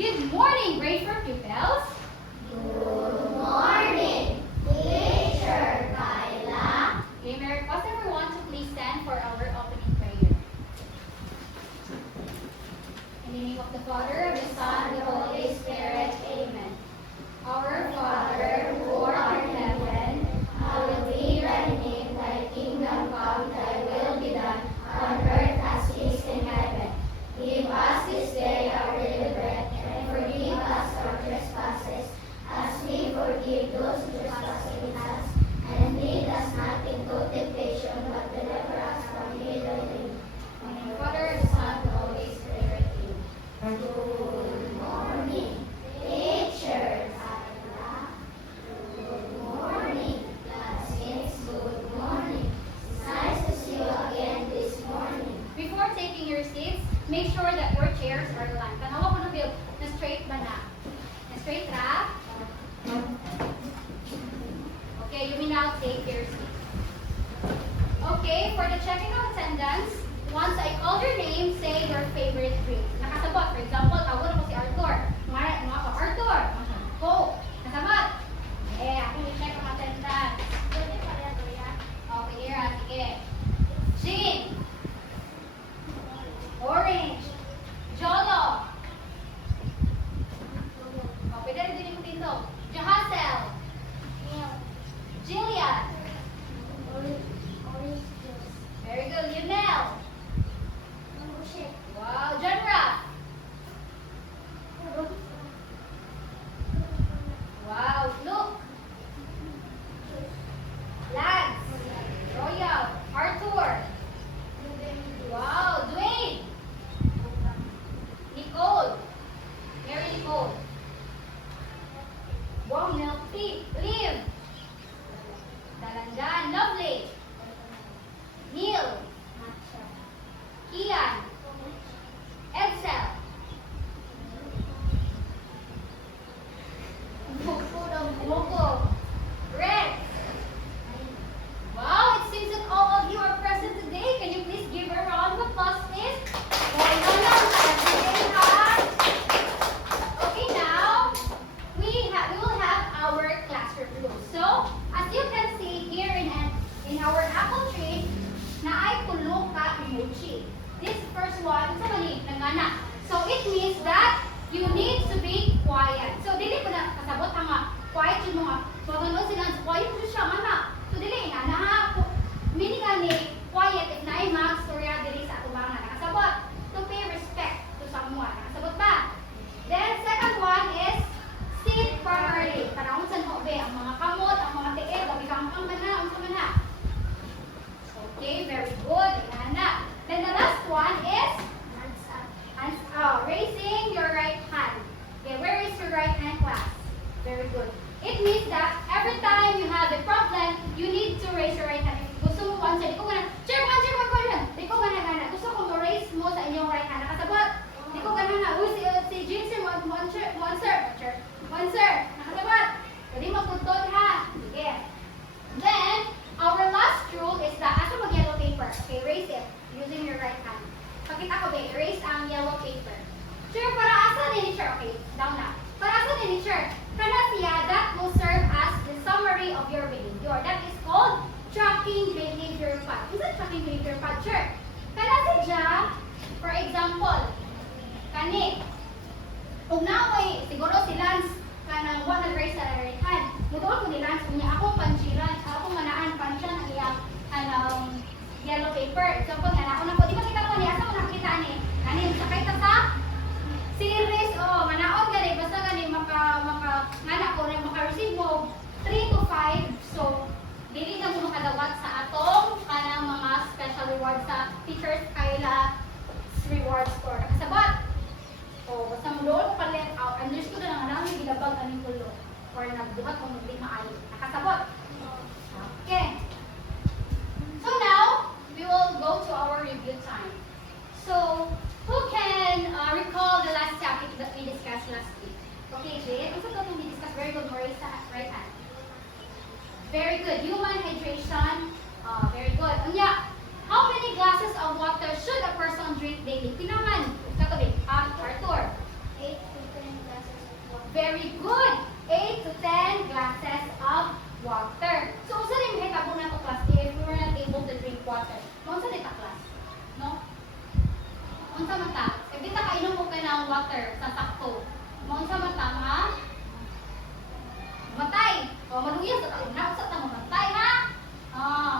Good morning, Grade 4 pupils. Good morning, Teacher Kyla. Okay, may I request everyone to please stand for our opening prayer. In the name of the Father, of the Son, and of the Holy Spirit. Amen. Our Father, who art in heaven, Hallowed be thy name, thy kingdom come, thy will be done, on earth as it is in heaven. Give us this day our daily bread, and forgive us our trespasses, as we forgive those who trespass against us. And lead us not into temptation, but deliver us from evil. in the name of the Father, of the Son, and of the Holy Spirit. Amen. Good morning, Teacher Kyla. Good morning, classmates. Good morning. It's nice to see you again this morning. Before taking your seats, make sure that your chairs are aligned. Tanawa ko na build na straight ba na? Na straight ra? Okay, you may now take your seats. Okay, for the checking of attendance, once I call your name, say your favorite drink. Nakasabot. For example, tawag ko si Arthur. Mga ka, Arthur. Go. Nakasabot. Ako i-check ang attendance. Okay, Ira. Sige. Jean. Orange. Jolo. Pwede rin din yung dito. Jahasel. Jillian. Very good. Lionel. Wow. Jenra. Wow. Luke. Lance. Royal. Arthur. Wow. Dwayne. Nicole. Mary Nicole. Wow, Melty. Liv. Dalandan. Lovely. Neil. Kian. Edsel. Moko. Red. Wow, it seems that all of you are present today. Can you please give a round of applause, please? Well done, everyday, ha? Okay, now we will have our class review. So, as you can see here in our apple tree, na ay tulo ka emoji. This first one, sa mali, nangana. So, it means that you need to be quiet. So, dili ko na kasabot ang quiet yung mga. So, ano sila, quiet mo siya, mana. So, dili na ha. Meaning ani, quiet, if na ay mag-storya dili sa atubangan. Nakasabot. To pay respect to someone. Nakasabot ba? Then, second one is sit properly. Tanawon sa hobe, ang mga kamot, ang mga tiil, ang ikampang mana, ang mana. Okay, very good. Inana. Then the last one is raising your right hand. Okay, where is your right hand, class? Very good. It means that every time you have a problem, you need to raise your right hand. If gusto mo one side, di ko gana, chair one, di ko gana. Gusto ko raise mo sa inyong right hand. Nakasabot? Di ko gana. Si Jinsen, one sir. Nakasabot? Pwede magpuntod ha. Sige. Then, our last rule is that, asa mag-yellow paper? Okay, raise it using your right hand. Pakita ko ba, erase ang yellow paper. Sir, para asa din ni sir? Okay, down na. Para asa din ni sir? Kana siya, that will serve as the summary of your behavior. That is called tracking behavior pad. Is it tracking behavior pad? Sure. Kana siya, for example, kani, kung naway, siguro si Lance, kanang one raise sa right hand. Mutuon ko ni Lance, kung niya akong pansiran, akong manaan, pansya ng iyang yellow paper. Example, nga naon ako, di ba kita ko niya, asa ko nakita ni? Kani, sakay ka sa series, manaon gani, basta gani, ngana ko na maka-receive mo 3 to 5. So, dili na mo makadawat sa atong kanang mga special rewards sa Teachers Kyla reward score. Nakasabot? Basta mo doon mo pa-let out. Understood na nga namin gilabag aning tulo. Or nagbuhat kung hindi maayo. Nakasabot? Okay. So now, we will go to our review time. So, who can recall the last topic that we discussed last week? Okay, Jade, what's the topic we discussed? Very good, raise the right hand. Very good. Human hydration. Very good. Unya, how many glasses of water should a person drink daily? Tinaman. Katabi. Arthur. 8 to 10 man ta? Pag di ta kainom ko ka ng water sa sakto. Maunsa man ta ha? Matay. O maluya sa taon na sa ta matay ha? Ah.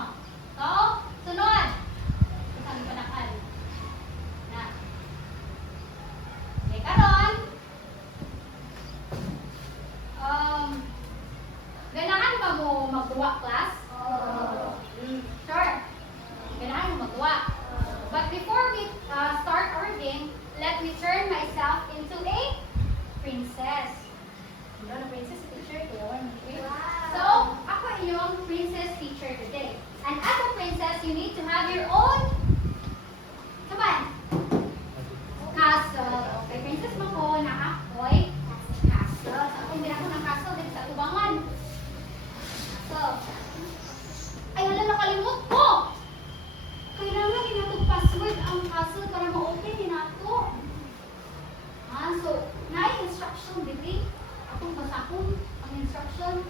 So, sunod. Isang panakan. Na. Okay, karon. Ganahan ba mo magduwa class? Sure. Ganahan mo magduwa. But before we start our game, let me turn myself into a princess. You know the princess teacher? So, ako yung princess teacher today. And as a princess, you need to have your own, come on, castle. Okay, princess mo ko na ako'y castle. Sa akong binako ng castle dito sa tubangan. So, ay wala nakalimot ko. Kailangan inatong password ang castle para ma-open inato. So, na-instruction, bibi. Akong basakon ang instruction.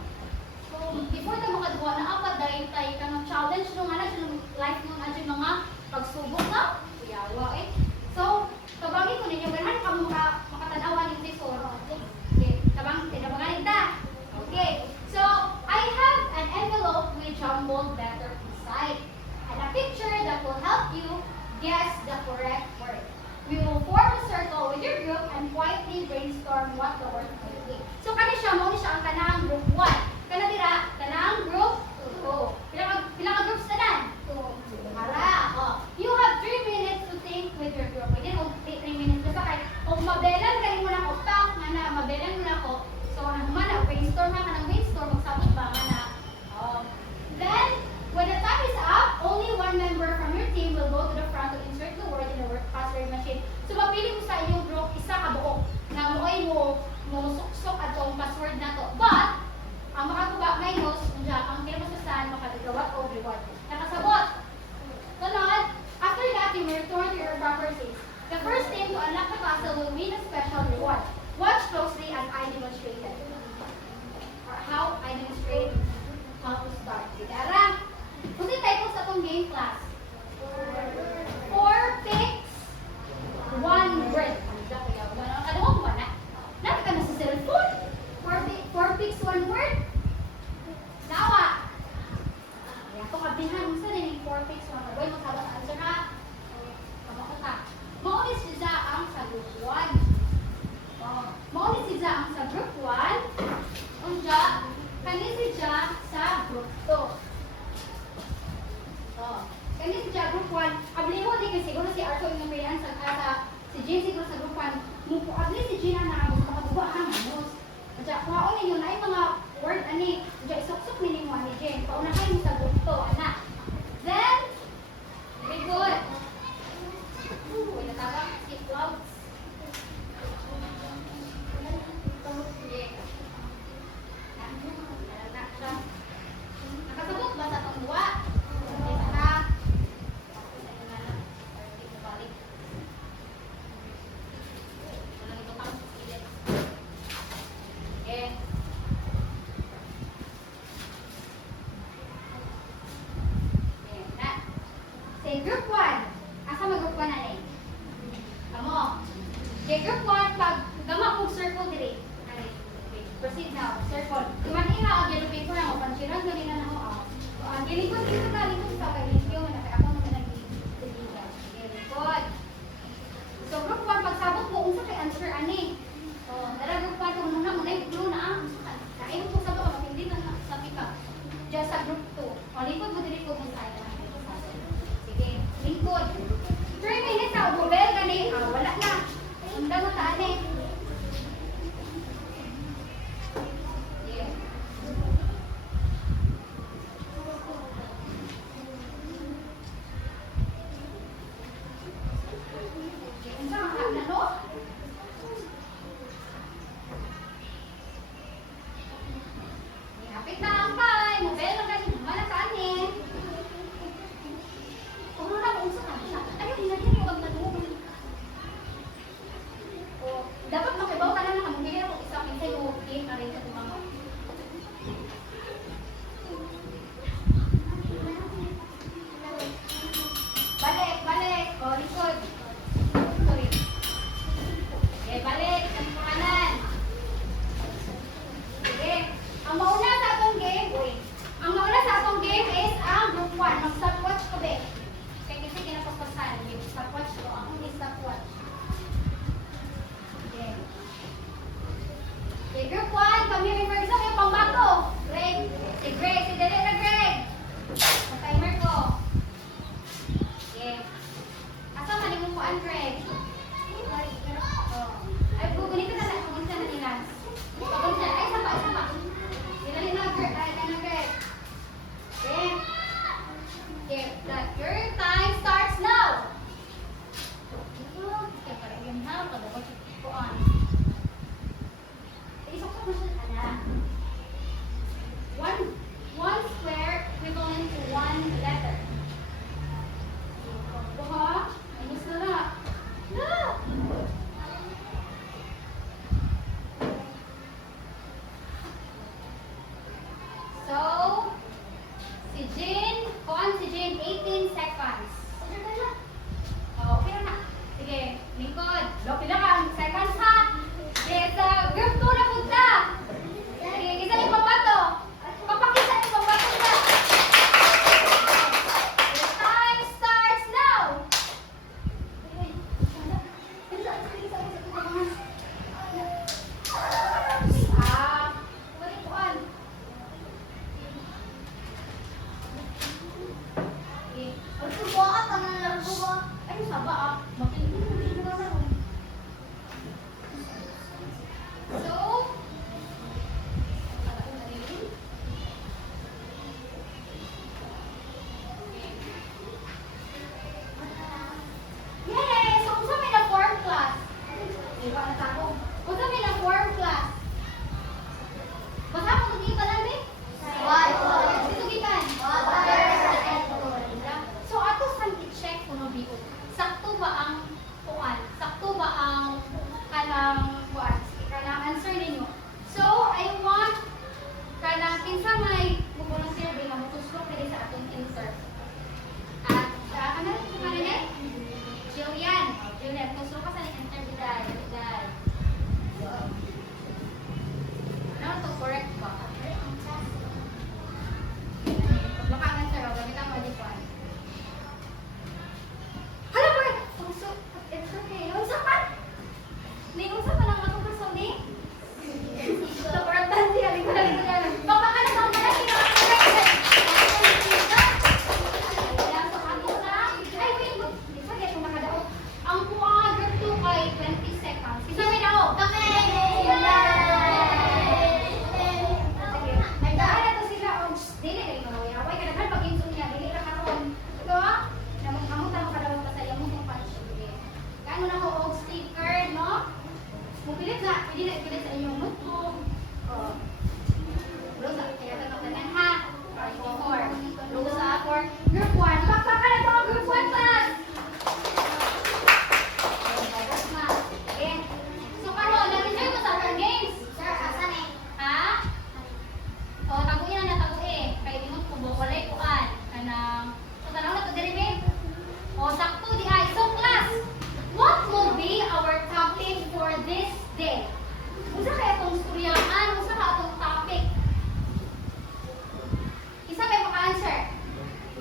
So, before tayo makaduwa na apat, dahil tayo ka ng challenge nung ano, yung life nung ano, yung mga pagsubok na. Kuyawa eh. So, tabangin ko ninyo, ganahan ka makatanawan yung tesoro. Okay, tabangan ta. Okay, so, I have an envelope with jumbled letter inside. And a picture that will help you guess the correct word. We will form a circle with your group and quietly brainstorm what the word might be. So, kani siya, mo ni siya ang kanang group 1. Kana dira, kanang group 2. Pila ka groups tanan? 2. Hala, oh. You have 3 minutes to think with your group. Pwede mo 3 minutes kasi kay kung mabelan kanin mo na ko tak na mabelan mo na ko. So, ano man na brainstorm ka nang brainstorm magsabot ba nga na. Then, when the time is up, only one member from your team will go to the front to insert the word in the word password machine. So, mapili mo sa inyong group isa ka buok na mo ay mo suksok at yung password na to. But, ang makakuha minus, ang kinabasasan, makagawat o reward. Nakasabot. Sunod, after that, you may return to your proper seats. The first team to unlock the castle will win a special reward. Watch closely as I demonstrated. Or how I demonstrate how to start. Ara, kung tayo po sa itong game class. 4 picks, 1 word. Ano mo ba na? Nakita ka na sa cellphone? 4 picks, 1 word? Nawa! Ayan, kung kabihan mo sa rin 4 picks, 1 word. Magkabas answer ha? Kabako ka. Maulis siya ang sa group 1. Maulis siya ang sa group 1. Unja, kanin siya sa group 2. Kanin siya group 1. Abli mo din kasi siguro si Arto yung mayan sa si Jean siguro sa group 1. Mupo abli si Jean na makabuwa ang manus. Kaya kuhaon ninyo na yung mga word ani. Kaya isok-sok ninyo mo ni Jean. Paunahin mo sa group 2, anak. Then, very good. Uy, natawag si Clouds. Nakasabot ba sa itong duwa? Say group 1. Asa mag-group 1 na rin? Amo. Okay, group 1, pag gama kong circle diri. Okay, proceed now. Circle. Iman-iha ang yellow paper na mo. Pansiran ko nila na mo. Ang gilikod dito ka. Likod ka. Kaya limpyo mo na. Kaya ako naman nag-limpyo. Okay, likod. So, group 1, pagsabot mo, unsa kay answer ani. So, dara group 1, kung muna mo na yung blue na ang. Kain mo sa baka, hindi na sabi ka. Diyan sa group 2. O, likod mo diri ko mo sa akin. Lingkod. 3 minutes na ububel gani. Wala na. Unda mo ta ani. Yeah. Unsa man na no? Hapit na ang pay. Mobile lang gani. Wala ka ani. Dapat makibaw ka na ng kamugili kung isa pinsay o game na rin sa tumangon. Balik, balik. O, likod. Sorry. Pupilit na, pwede na ipilit sa inyong notebook. Oh. Rosa, kaya ka tanan ha. For Rosa, for group 1. Pakpakan na po, group 1 class! Okay. So, karon, nag-enjoy ko sa our games. Sir, asan eh? Ha? O, taguin na taguin. Kaya imot ko, walay kuan. Kanang, so, tanaw na to, diri, babe. O, sakto di ay. So, class, what will be our topic for this day? Usa kaya itong storyaan, usa ka itong topic. Isa kayo maka-answer.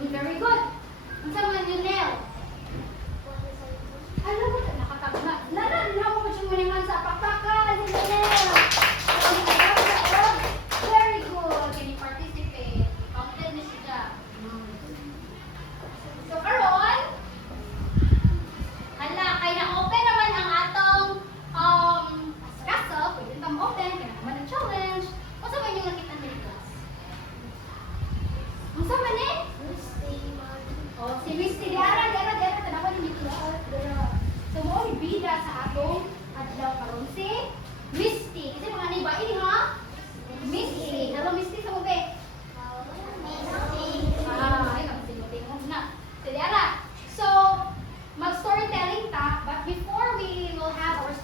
Very good. Unsa man yun, Nel? Alam mo, nakatagma. Nanaw mo siya maniman sa pakpakan. Si Nel. Very good. Can you participate? Counted na siya. So, karon, hala, kaya na-open naman ang atong castle. Pwede itong open. Kaya naman ang challenge. O sa man yung nakita nila class? Ang sa man eh? Oh, si Misty, diara, tanawan yung dito. So, mo ni bida sa atong adlaw karon si Misty. Kasi mga niba ini ha? Misty. Hello Misty sa mo be? Ay, nagsimuting na. So, diara. So, mag-storytelling ta, but before we will have our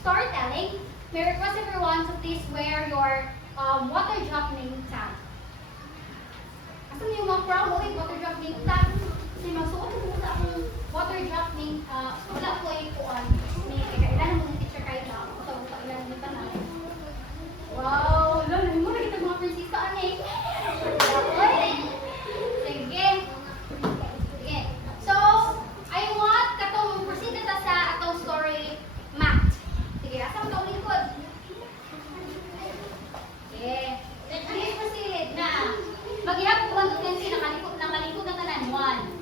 storytelling, may request everyone to please wear your water drop name tag. Asan yung mga proud mo water drop name tag? Kasi magsuot mo sa akong water drop name, wala ko yung kuan. May kailan mo ng teacher kayo na. So, kailan mo na. Wow! Lalo, mo na kita mga prinsesa ani. Sige. Sige. So, I want katong proceed na sa atong story map. Sige, asa mo itong lingkod? Okay. Please proceed na. Maghihap ko ang tendency na nakalikod na tanan. 1,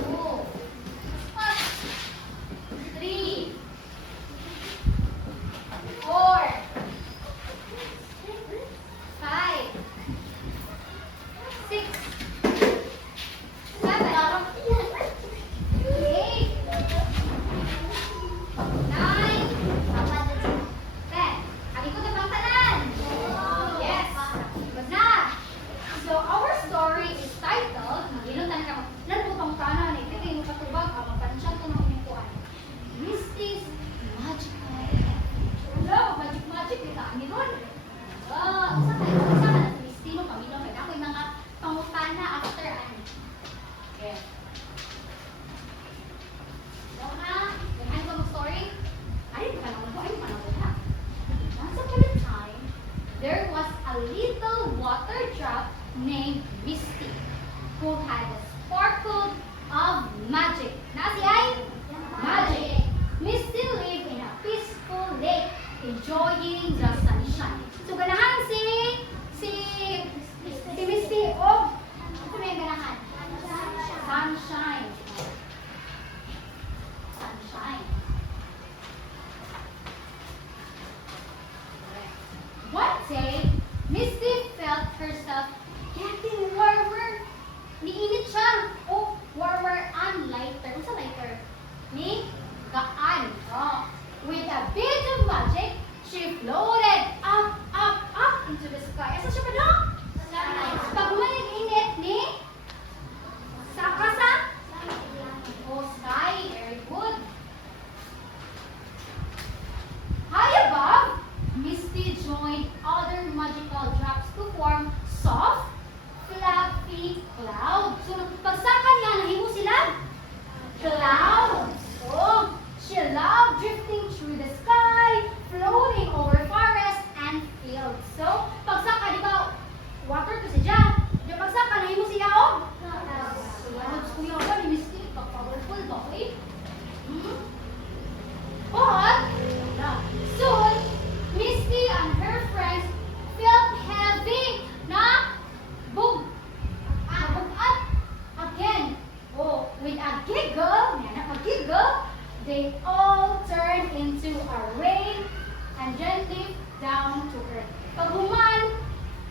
2, 3, 4, 5, 6, 7, 8, 9, 10. Alikod na bang tanan? Yes. Good na. So, our story is titled, mag-ilutan ka, nalpo pang kanan, ipigay mo katubag, magpansyan ko ng inyong kuhan. Misty's Magical Adventure. Hello, magic, kita ni Ron. Isa ka na si Misty, no, pamilya, may ako yung mga pangutana after ano. Okay. So, na, ganyan ko mag-story. Ay, panahon ko, ha. Once upon a time, there was a little water drop named Misty who had a sparkle of magic. Na si ay? Magic. Misty lived in a peaceful lake, enjoying the sunshine. So ganahan si Misty of ano may ganahan? Sunshine. Sunshine. One day, Misty felt herself getting warmer. Niinit siya. Oh, warmer and lighter. Ano sa lighter? Ni gaan. Oh. With a bit of magic, she floated up into the sky. Asa siya pa no? Pag may init ni Sakasa? Oh, sky. Very good. High above, Misty joined other magical drops to form soft, fluffy clouds. So, pagsakan nga, nahimo sila? Clouds. Oh, she loved drifting through the sky, floating over forests and fields. So, pagsaka, di ba, water to siya. Di pagsaka, nahimo siya, oh? Clouds. Kuya ba, ni Misty, pag-powerful ba, eh? But, soon, Misty and her friends felt heavy na bugat again. Oh, with a giggle, they all turned into a rain and gently down to earth. Pag human,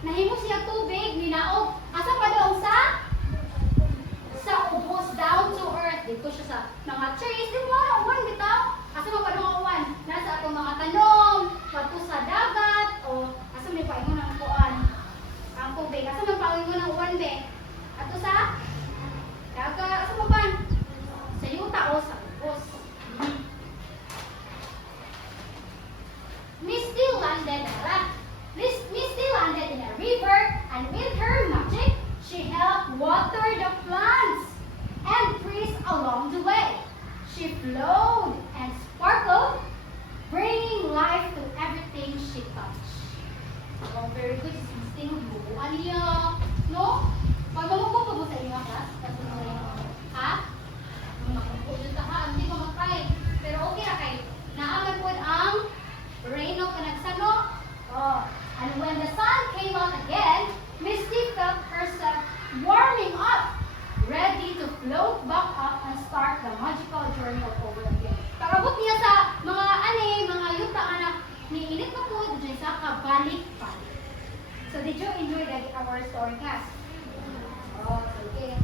nahimo siya tubig, ninaog. Asa pa daw sa ubos down to earth. Dito siya sa mga trees. Di mo na uwan bitaw. Asa mo pa daw uwan? Nasa ato Oh, very good. Instinct. Bubuan niya. No? Pag mamugpo pa mo sa inyo, class? Kasi ha? Makamugpo dyan sa ha. Hindi ko makay. Pero okay na kay. Naaman po ang Reno kanagsano. Oh. And when the sun came out again, Misty felt herself warming up, ready to float back up and start the magical journey all over again. Pagabot niya sa mga yuta anak, niinit na po dyan sa kabalik-balik. So did you enjoy our story class? Oh, okay.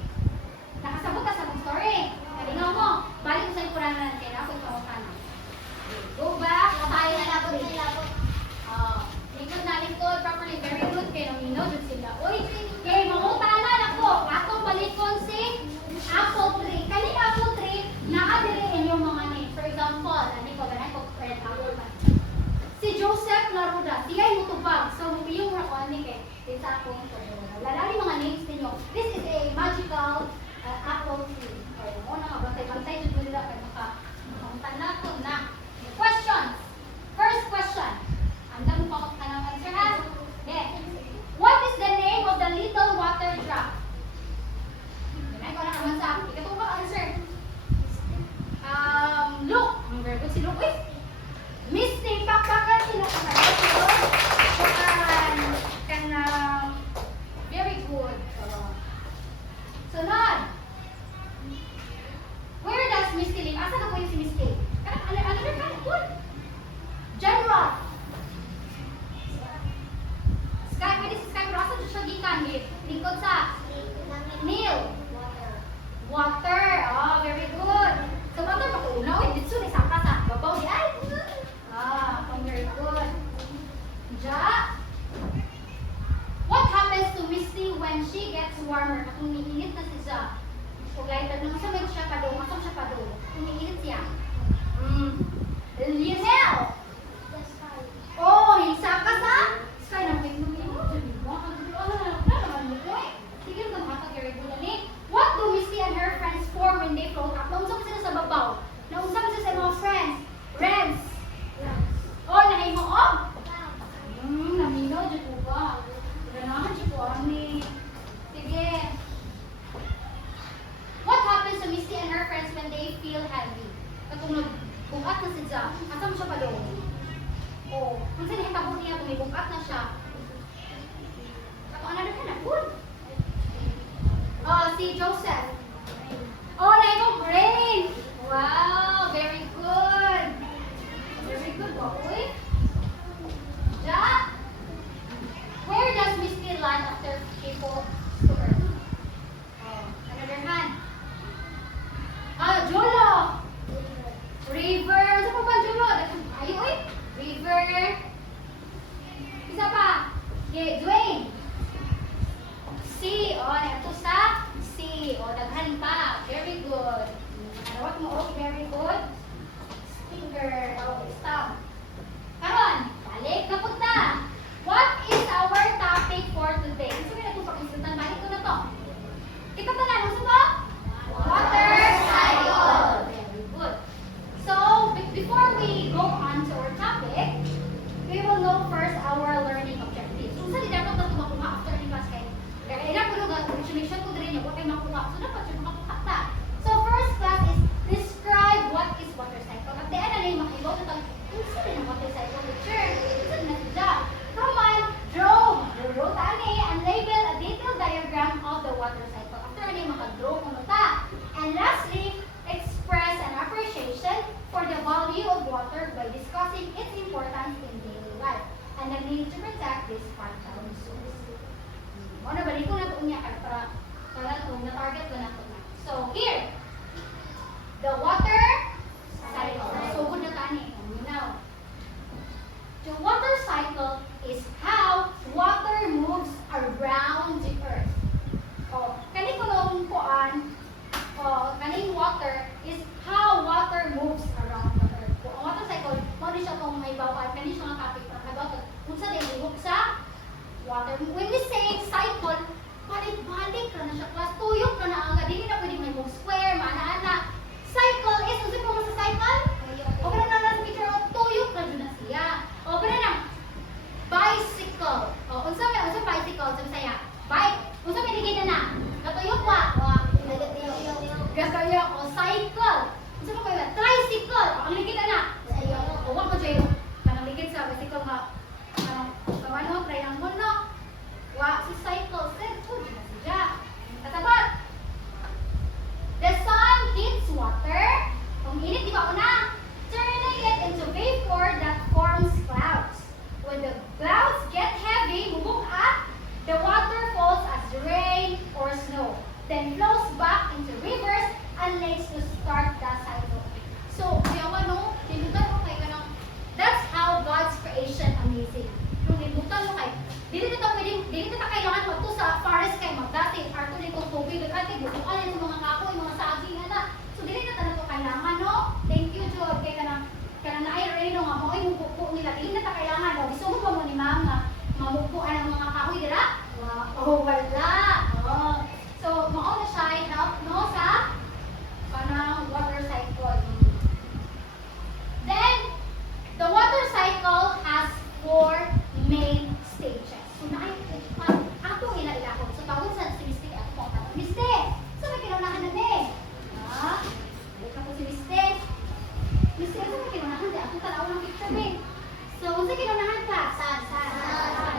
Nakasabot ka sa story. Kalingaw mo, balik mo sa likuran na natin. Ako ikaw ka na. Go back. Tayo na labot na labot. Likod na likod. Properly. Very good. Kaya nang ino, dun sila. Uy, kaya mangutanan ako. Atong balikon si apple tree. Kani apple tree, nakadiri inyong mga name. For example, ano ko, ganay ko, red apple man. Si Joseph Laruda, siya ay mutubag. So, yung rakon ni kay, sa akong lalali mga names ninyo. This is a magical apple tree. Okay, mo na bantay-bantay dito nila kay makamuntan na ito na. Questions. First question. Anda mo pa ka ng answer ha? Okay. What is the name of the little water drop? Ganay ko na naman sa akin. Ikaw ba answer? Luke. Very good si Luke. Uy. Misty, pakpakan sila sa very good. Sunod. Where does Misty live? Asa na po yung si Misty? Ano na good? General. Sky, pwede si Sky, pero asa siya gikan? Lingkod sa? Neil. Water. Oh, very good. So, water pa ko una. Uy, dito na isang kasa. Babaw di ay. Very good. Ja. What happens to Misty when she gets warmer? Kung umiinit na si Ja. Okay, tanong sa meron siya pa doon. Masang siya pa doon. Umiinit siya. Lionel. Oh, hinsa ka sa? Sky na may lumiinit. Sige na matag very good. What do Misty and her friends form when they float up? Naunsa sila sa babaw. Naunsa sila sa mga friends. Friends. Oh, nahay mo oh? Naminaw, dyan po ba? Ganahan, dyan po, ani. Sige. What happens to Misty and her friends when they feel heavy? Kung nagbukat na si Ja, asa mo siya pa doon? Oh, kung saan hitabo niya kung may bukat na siya? Ako, ano ka na? Good. Oh, si Joseph. Oh, nahay mo brain. Wow, very good. Very good, boy. Ja, where does Misty land after she falls to earth? Oh, another hand. Jolo. River. Sa pa ba, Jolo? Ayo, River. Isa pa. Okay, Dwayne. Sea. Oh, ito sa sea. Oh, daghan pa. Very good. What mo? Very good. Stinger. Oh, stop. Karon, balik na punta. What is our topic for today? Gusto mo na itong pakinsultan, balik ko na to. Kita pa na, gusto mo? Water cycle. Very good. So, before we go on to our topic, we will know first our learning objectives. So, sa dapat na tumakuha after the class kayo. Kaya ilang ko nung explanation ko din yung what ay makuha. So, dapat siya makakuha ta. So, first class is describe what is water cycle. At the end, ano yung makibaw na tayo, kung sino yung water cycle picture? Sino na siya? Come on, draw tani, and label a detailed diagram of the water cycle. After ano yung makadraw kung ta. And lastly, express an appreciation for the value of water by discussing its importance in daily life and the need to protect this vital resource. Ano, balik ko na ito niya para na-target ko na ito na. the clouds get heavy, mubuk up, the water falls as rain or snow, then flows back into rivers and lakes to start the cycle. So, yawa no, limutan mo kay kanang, that's how God's creation amazing. Nung limutan mo kay, dili ta kailangan magto sa forest kay magdati, arto nitong tubig, ati bukuan yung mga kahoy, mga saging ana. So dili na ta kailangan no. Thank you Job kay kanang naay reno nga mo ay mubuko nila, dili na ta kailangan no. Gusto mo ni ma'am nga mamubuan ang mga kahoy dira? Oh, wala. Oh. So mao na siya help no sa kanang water cycle. Then the water cycle has 4 main stages. So naay ato ila-ilahon. So tawag sa Miste at po. Miste, so may kinaunahan na din. Ha? Ika po si Miste. Miste, so may kinaunahan din. Ako tanaw ng picture din. So, unsa kinaunahan ka? Saan?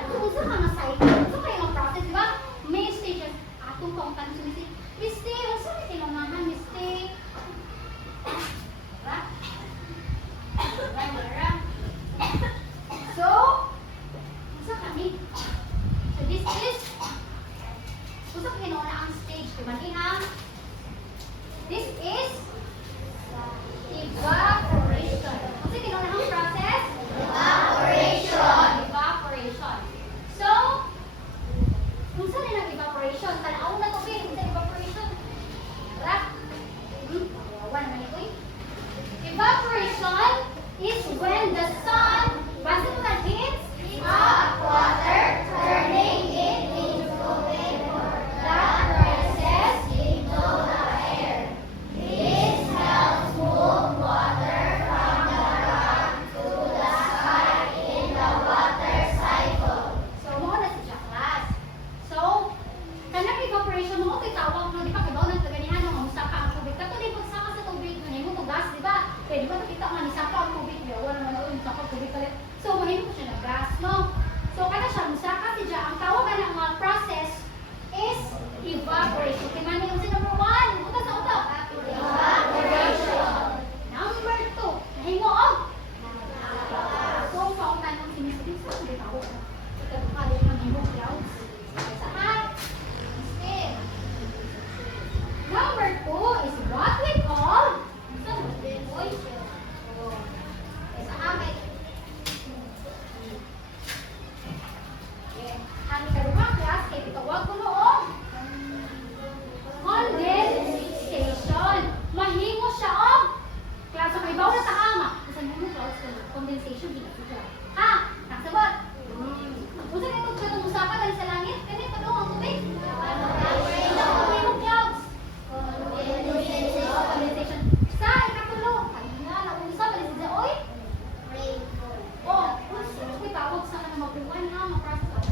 So, unsa ka nga cycle? Unsa kayo ang process, di ba? Main stages. Atong kauntan si Miste. Miste, unsa may kinaunahan, Miste? Ra? So, unsa kami? So, this is unsa kinuna ang stage di man ihang? This is evaporation. Unsa kinuna ang process? Evaporation. So, unsa din ang evaporation? Tanaw na to bin, unsa evaporation? Ra? Wawan man ito eh. Evaporation is when the sun, basta mo na hits hot water, turning it into vapor that rises into the air. This helps move water from the ground to the sky in the water cycle. So, mo na si class. So, kanang evaporation mo kay tawag no, di ba kibaw nang kaganihan ng musaka ang tubig. Kato di pagsaka sa tubig no, mo gas, di ba? Pwede ba nakita nga ni saka ang tubig, di wala man ang saka tubig kalit. So, mahimo ko siya na gas, no? So, kada siya musaka si ang tawagan ng mga process is evaporation. Kaya man yung number 1, utak sa utak. Evaporation. Number 2, nahimo og so, pautan ng sinisip sa hindi tao. Ito ka din ng himo clouds. Sa hat. Instead. Number 2 is what we call moisture. Sa amin. Ang ikalawang class ay tawag ko noong condensation. Mahimo siya og klase may bawa na taama. Bisan mo clouds condensation din siya. Ha, nakasabot. Unsa kay tugtong usapan dali sa langit? Kani padung ang tubig. Mahimo clouds. Condensation. Sa ikatulo, kanina na unsa ba ni sa oy? Rainfall. Oh, unsa may tawag sa kanang magbuwan ha, ma-process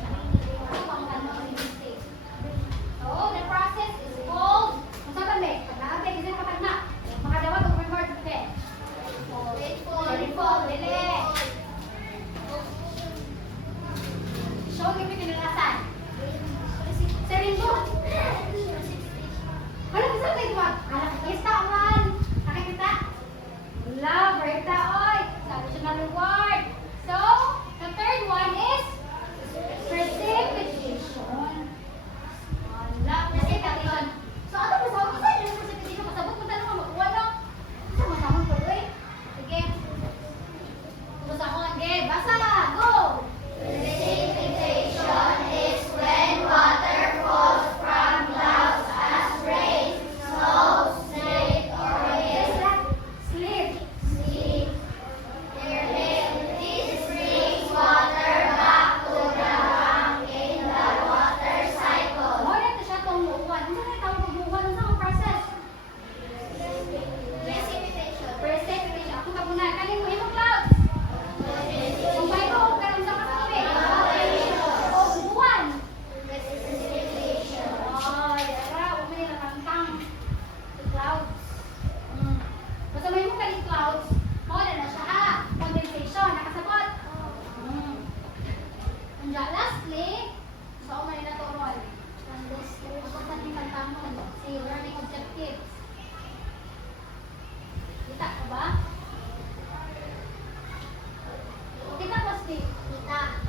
so, the process is called, kung saan ba may, pag-naabay, kasi kapag na, makadawat o record sa pen. Rainfall, dili. Show me pinalasan. Sa rainfall. Wala ka saan tayo tuwag? Alam, kesta man. Nakikita? Wala, Berta, oy. Sabi siya na reward. So, the third one is precipitation. Wala, precipitation. So, ano ba sa usan yung precipitation? Kasabot mo talaga makuha no? Isa masahon ko doy. Sige. Masahon, ge. Basa, go! Precipitation is when water falls from clouds as rain, snow, sleet, or hail. Sleep. Sleet. This brings water back to the ground in the water cycle. Wala na siya itong uwan. Ano na tawag ng uwan? Ano sa process? Precipitation. Precipitation. Ako ka muna. Kaling mo yung clouds. Kung may ko, karoon sa kasabi. O, uwan. Precipitation. Oh, yara. Huwag mo nila nakantang. The clouds. Basta may mo kaling clouds. Wala na siya ha. Condensation. Nakasabot. And lastly, so may natural. Ako sa ating kantamon. Si learning objectives. Kita ka ba? Kita ko, Steve. Kita.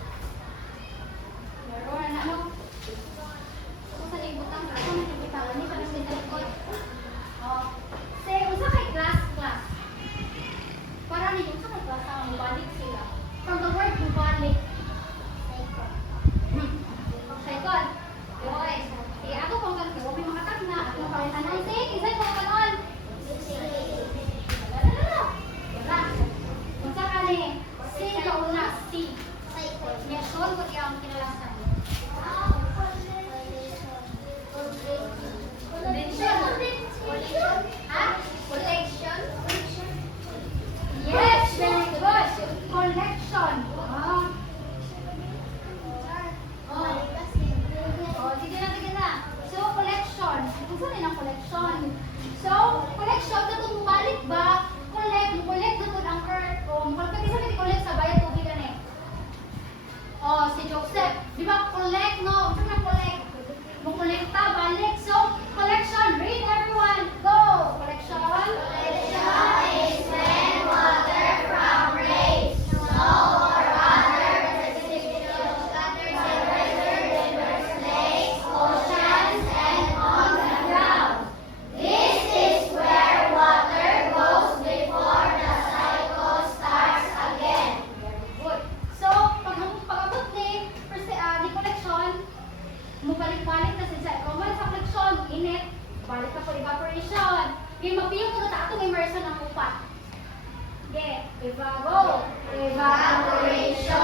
Go. Evaporation.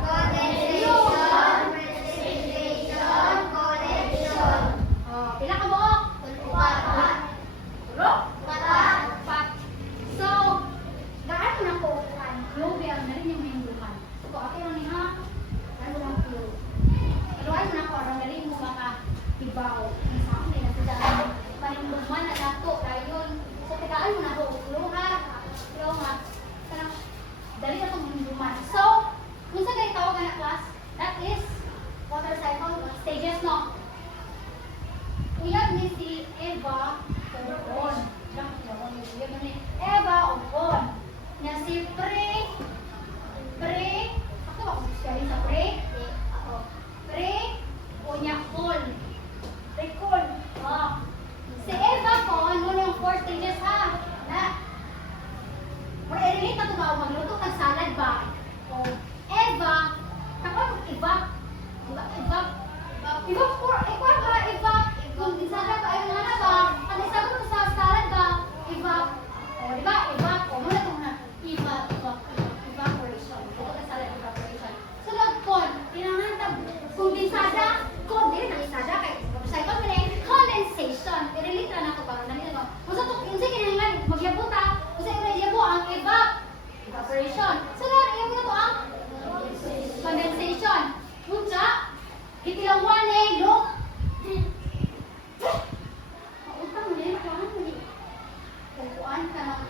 Condensation, precipitation, collection. Oh, pila ka buok? Upat. Ulo? Upat. Upat. So, gaano na ko upuan? Globe ang na rin yung mayundukan. So, okay lang niya. Ano lang globe. Aluan mo na ko, arang na rin mo maka-ibaw. Ang sa akin, nasa daan. Mayundukan na nato, dayon. So, tigaan mo na ko. Ulo ha. Ulo ha. Parang, dali na itong mayundukan. So, kung sa ganito tawag na class, that is water cycle stages, no? Uyab ni si Eva Obon. Eva Obon. Na si ako ba kung siya rin sa Pre, unya Col. Pre-Col. Oh. Si Eva po, ano yung 4 stages ha? Na, i-relate na ito ba? Magluto ng salad ba? O, Eva, kapag kung salad ba, ayun nga na ba? Ang isa ko sa salad ba? O, di ba? O, muna ito muna. Evaporation. Luto ng salad, evaporation. Sunod, con. Pinangatag, kondensada. Con, din, ang isada. Kaya, cycle mo rin, condensation. I-relate na ito ba? Nalito ko. Kung sa ito, yung sige na magyabuta, kung sa ito, ang evaporation. Sunod, yung ito ang condensation. Punca, hitilawan look. Utang mo din, kuwangan mo din. Kukuan ka ng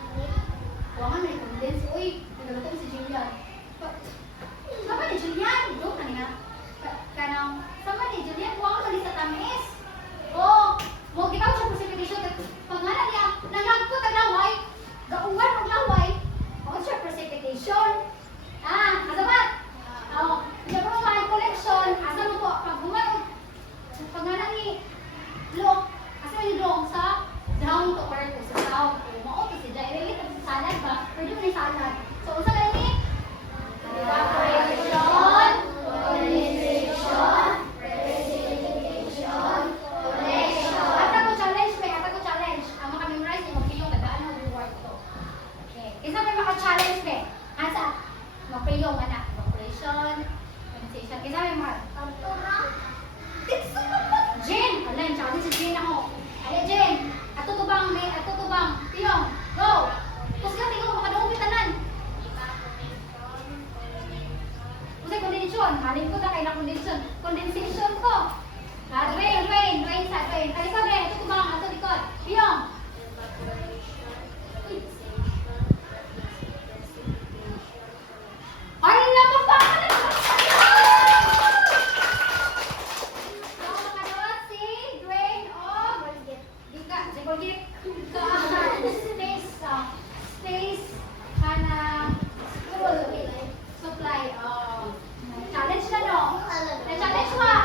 kuwangan mo condense. Uy, nagluto si Julian. Sama ni Julian, do kanina. Kanang, sama ni Julian, kuwangan mo din sa tamis. Oh, mo gitaw siya precipitation. Pangalan niya, nangagpot ang laway. Gauwan ang laway. O siya precipitation. Kasabat? Oo. Hindi po mga collection. Asa mo po? Pag humarog, pangalan ni Look, asa mo ni Look sa down to earth o sa south. Mao to si Jai. Relate sa salad ba? Pwede mo ni salad. So, unsa ka ni? Evaporation, Condensation, precipitation, collection. Ata ko challenge. Ang maka-memorize yung mag-piyong dadaan ng reward ko. Okay. Isa may maka-challenge me. Asa? Mag-piyong anak. Evaporation, condensation. Isa may mga Jen! Ala, yung challenge si Jen ako. Ala, Jen! Ato to bang, Piyong, go! Tapos ka, tingnan mo makadaong tanan. Kasi condensation. Halin ko na kailang condensation. Condensation ko. Dwayne. Halika, Dwayne. Ato to bang, ato likod. Piyong! Ay, naman ba? Space kanang school supply. Challenge na no? Na-challenge mo.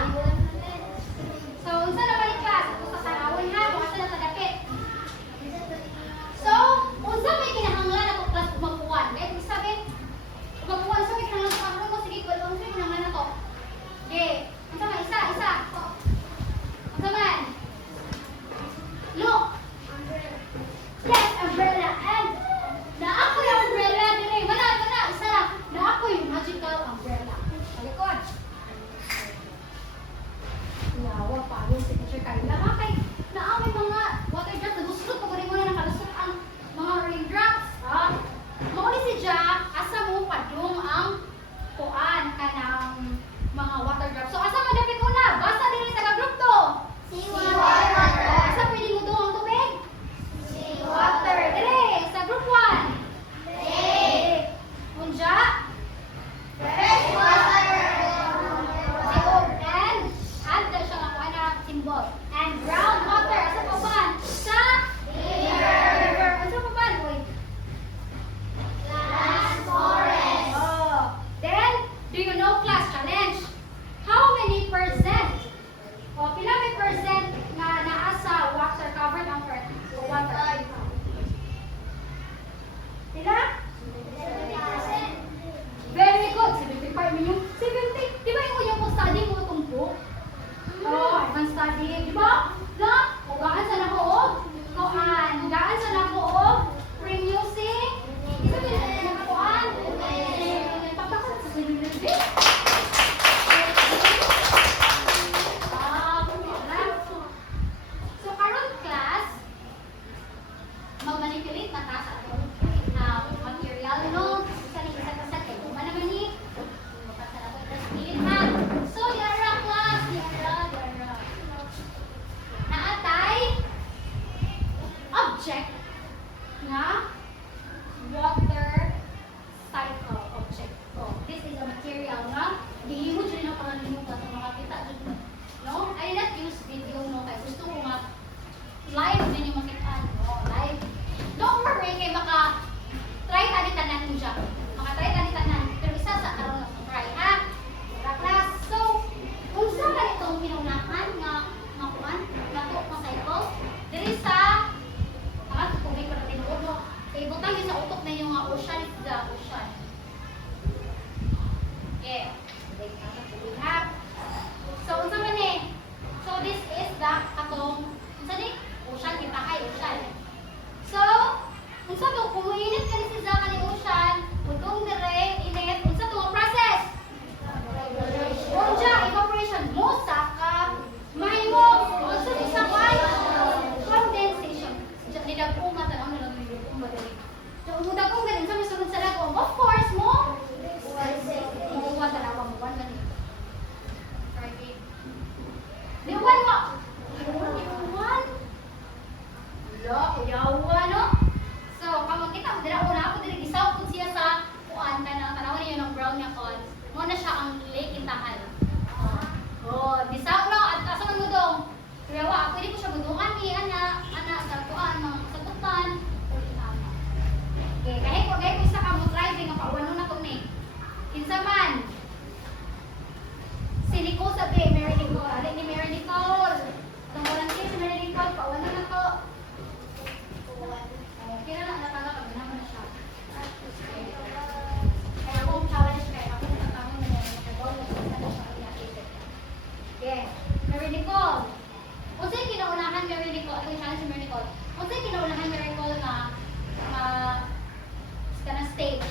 stage.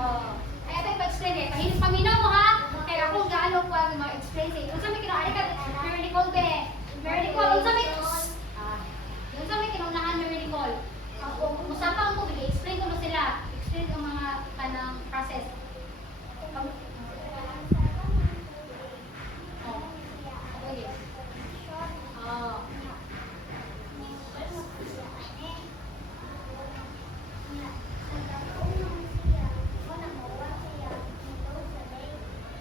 Oh. Ay, ito pa-explain eh. Pahinis paminaw mo ha. Kaya kung gaano ko ang ma-explain eh. Kung sa may kinaari ka, Mary Nicole be. Mary Nicole, kung sa may... Kung sa may kinunahan Mary Nicole. Kung usapang ko, i-explain ko na sila. Explain ang mga kanang process. Oh. Okay. Oh.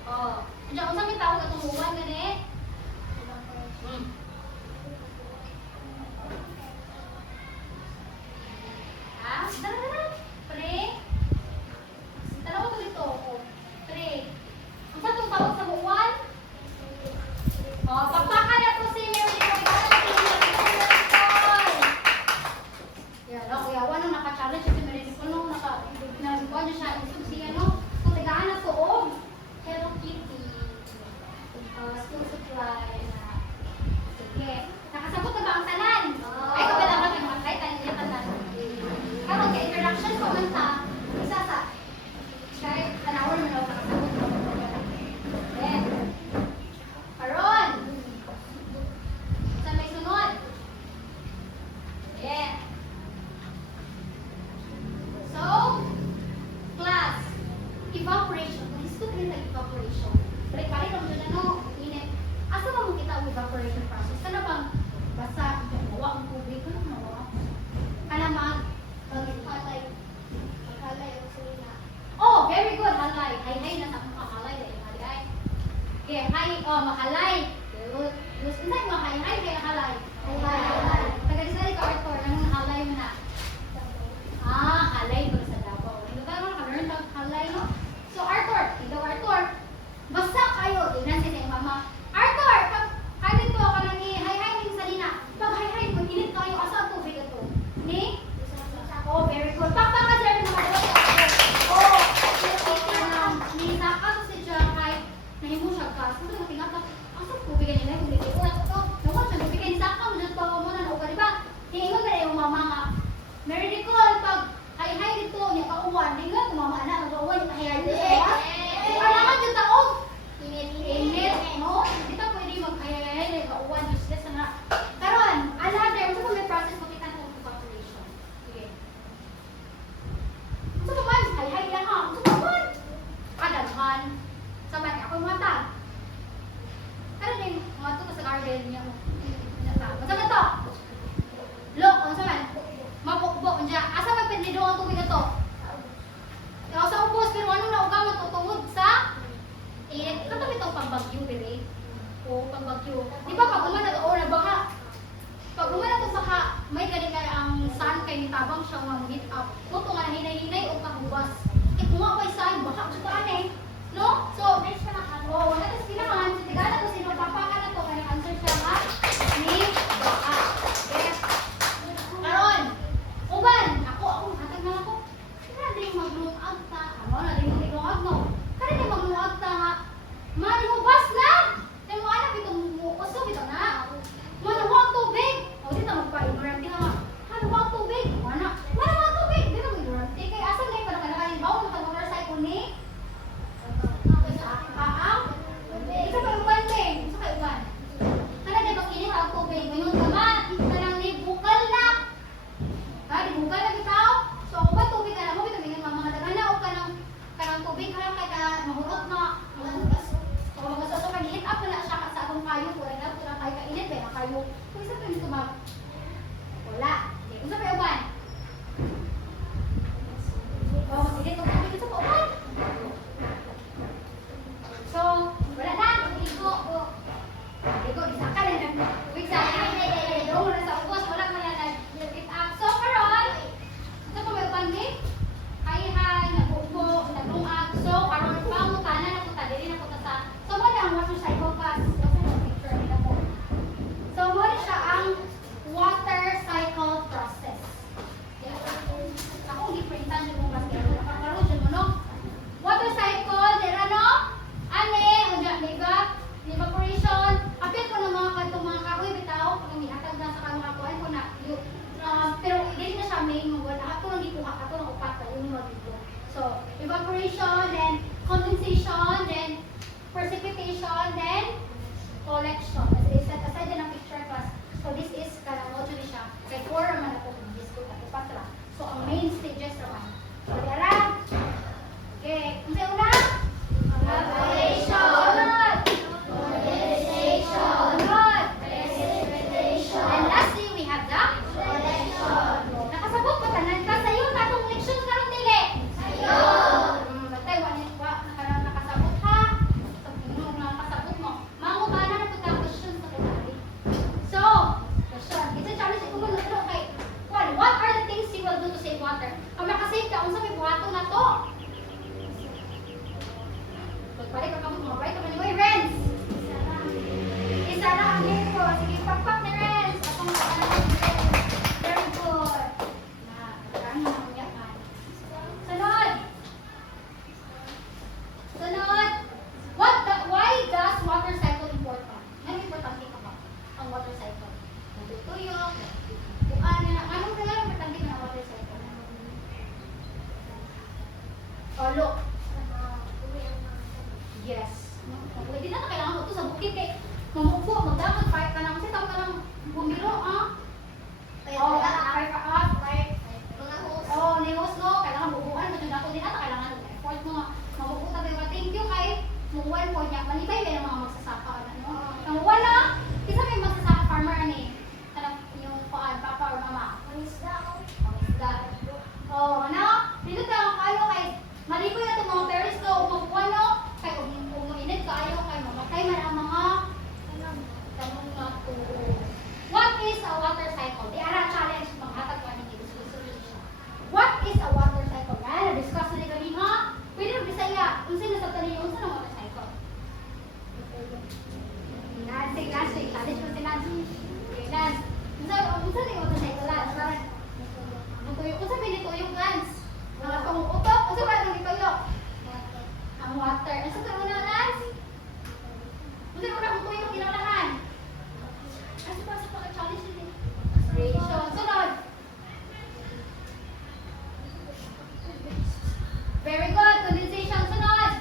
Oh. Diyan kung sa may tawag atong uwan gani. Ah, dara. Pre. Tanaw ko dito. Oh. Pre. Ang sa tong tawag sa uwan? Oh, pakpakan na to si Mary Nicole. Yan, okay, awan nung naka-challenge si Mary Nicole nung naka-nagbuwan niya siya. Isip siya, no? Kung tigaan na tuog. Hello Kitty. School supply. Sige. Nakasagot na ba ang tanan? Ay, kung kailangan yung mga kahit tayo yung tanan. Karon kay introduction ko man ta. Isa sa. Kaya tanawon mo na ako nakasagot ko. Okay. Karon. Sa may sunod. Yeah. So, class. Evaporation. Gusto ko rin evaporation. Pero pare lang doon ano, init. Asa ba mo kita ang evaporation process? Kana bang basa, mawa ang tubig? Ano mawa? Kana mag Oh, very good, halay. Halay na sa mga halay dahil halay. Okay, hay, mahalay. Good. Gusto na yung mahalay, kaya halay. Halay. Taga-disali ka, Arthur, nang halay mo na. Halay ko sa Davao. Hindi ka naman ka-learn ng halay, no? So, Arthur, ikaw Arthur, basta kayo, tingnan si yung mama. Arthur, pag hay dito ka nang hi-hi ning salina. Pag hi-hi mo, init kayo, asa ang tubig ito? Ni? Oh, very good. Pakpak ka dyan mga dalawa. Oh, ni Saka sa si Jacay, nahimo siya ka. Sunod mo tingnan ka, asa ang tubig nila kung dito? Nawan siya, tubig ni Saka mo dyan pa mo na nauga, di ba? Hiingon na yung mama nga. Mary Nicole, pag hi-hi dito, niya kauwan, di nga, kumama na, mag-uwan, niya hi-hi dito, di ba? Kailangan dyan taong. Init, no? Hindi ka pwede mag-hi-hi, niya kauwan, useless na. Karon, another, ito may process mo kita ng evaporation. Sige. Ito naman, hi-hi lang ha. Ito naman. Kadaghan. Sabat ako yung mata. Karon din, mga ito sa garden niya mo. Masa ba ito? Look, ano sa man? Mapukbok niya. Asa magpindido ang tubig ito? Ikaw sa ubos, pero anong nauga matutungod sa init? Katong itong pagbagyo, bebe. O, pagbagyo. Di ba pag umana o nabaha? Pag umana ito baka, may galing kaya ang sun kay nitabang siya nga heat up. Kung ito nga hinay-hinay o kahubas. Eh, kung nga may sun, baka ito pa eh. No? So, wala na sinahan. So, tiga na ito, sino papakan na ito, kaya answer siya nga, ni baka. Yes. Karon, uban, ako, hatag na ako. Kaya din maglungag ta. Ano na din maglungag no? Kaya din maglungag ta nga. Manubas na! Kaya mo anak itong usog ito na. Manuwag tubig! O, dito magpa-ignorante nga. Manuwag tubig! Manuwag tubig! Dito mag-ignorante. Kaya asan na yung panakalakayin ba? dito. So, evaporation, then condensation, then precipitation, then collection. As I said, aside din ang picture class. So, this is kanang module siya. Kay 4 naman ako this ko at patra. So, ang main stages naman. So, diara. Okay, kung sa'yo una? Evaporation. Sunod. Condensation. Sunod. Precipitation. And lastly, we have the Collection. nakasabot pa tanan ka sa'yo katong leksyon karon dili. Sayo. Batay wa nakarang nakasabot ha. Sa puno na nakasabot mo. Mango ba na pagka question sa kunari. So, question. Ito challenge ko mo na kay what are the things you will do to save water? Ang makasave ka unsa may buhaton na to? Pagbalik ka kamo mabay ka man ni Renz. Isa na ang game ko. Sige, pakpak ni Renz. Akong very good. Na, marami na akong yaman. Sunod. Sunod. Why does water cycle important? Ano importante ka ba? Ang water cycle. Natutuyok. Anong importante ka ng water cycle? Oh, look. Yes. Pwede na kailangan mo ito sa bukid kay mamupo, magdapat, fight ka lang. Kasi tawag ka lang bumiro, ah. Oh, fight ka up, fight. Oh, nihos no, kailangan bubuhan mo dyan ako din ata, kailangan effort mo. Mabubuta tayo, thank you kay muwan po niya. Malibay ba yung mga magsasaka, ano? Ang wala, isa may magsasaka farmer, ani. Alam, yung papa or mama. Ang isda. Oh, ano? Dito tayo kayo kay maliboy na itong mga berries ko, umabuan no? Kay uminit kayo, kay mamatay man ang mga tanong na to. What is a water cycle? Di ara challenge panghatag ko ni dito siya. What is a water cycle? Yan, na-discuss na kami ha. Pwede rin Bisaya. Unsa na sa tali unsa na water cycle? Nancy, challenge ko si Nancy. Okay, Lance. Unsa na water cycle, Lance? Unsa pinituyok, Lance? Mga pangutok? Unsa ba nang ituyok? Ang water. Unsa to una, Lance? Unsa na kung tuyok kinalahan? Asa pa sa pagka-challenge din? Aspiration. Sunod. Very good. Condensation. Sunod.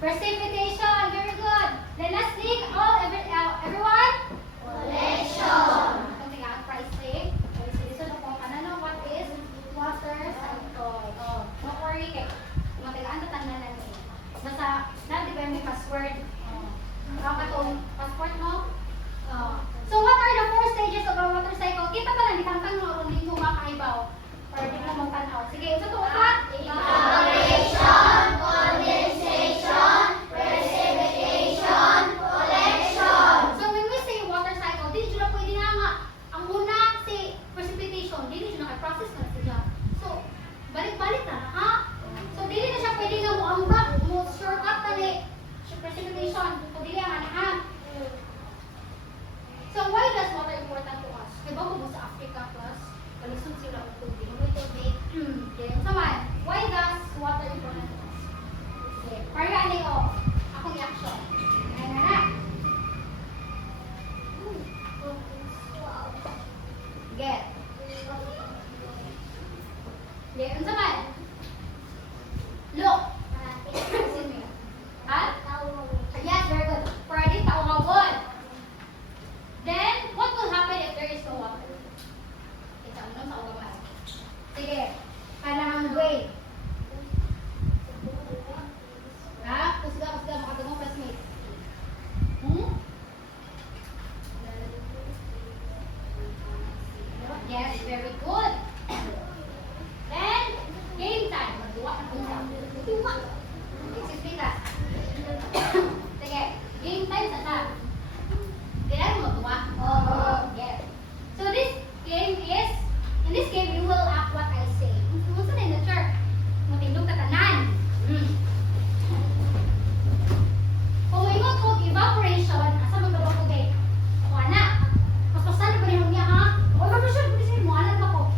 Precipitation. Very good. Then lastly, everyone? Collection. Something ang price tag. So, ano, what is water cycle? Oh, don't worry kay matilaan ta tanan na ni. Basta na di ba may password? Ang katong passport mo? So what are the 4 stages of a water cycle? Kita ba na ditangtang mo kung di mo makaibaw? Or di mo na magtanaw. Sige, isa to upat. Evaporation. Condensation. Precipitation. Collection. So when we say water cycle, di na pwede nga ang una si precipitation, di na process na siya. So balik-balik na ha? So dili na siya pwede nga mo ambak, mo shortcut tali. Precipitation, so dili ang anahan. So why does water important to us? Kaya ba mo sa Africa plus, kalisod sila ang tubig. May tubig. Okay, so man, why does water important to us? Okay, para ani o, akong reaction. Ayan na. Get. Okay, unsa man? Look. Excuse me. Ha? Yes, very good. Friday, tawagod. Then, what will happen if there is no water? Ito, ano sa ugaman? Sige. Kanang wave. Ha? Kusga, makatungong classmate. Yes, very good. Then, game time. Magduwa na kung sa. Magduwa. Excuse me, class. Sige, game time sa ta. Kailangan mo magduwa? Yes. So this game is, in this game, you will act what I say. Kung saan yung nature? Matindog tatanan. Kung ingot ko, evaporation, asa mo gawin ko kay? Ako anak. Pasasan na ba niya ha? O evaporation, pwede sabihin mo, anak ako.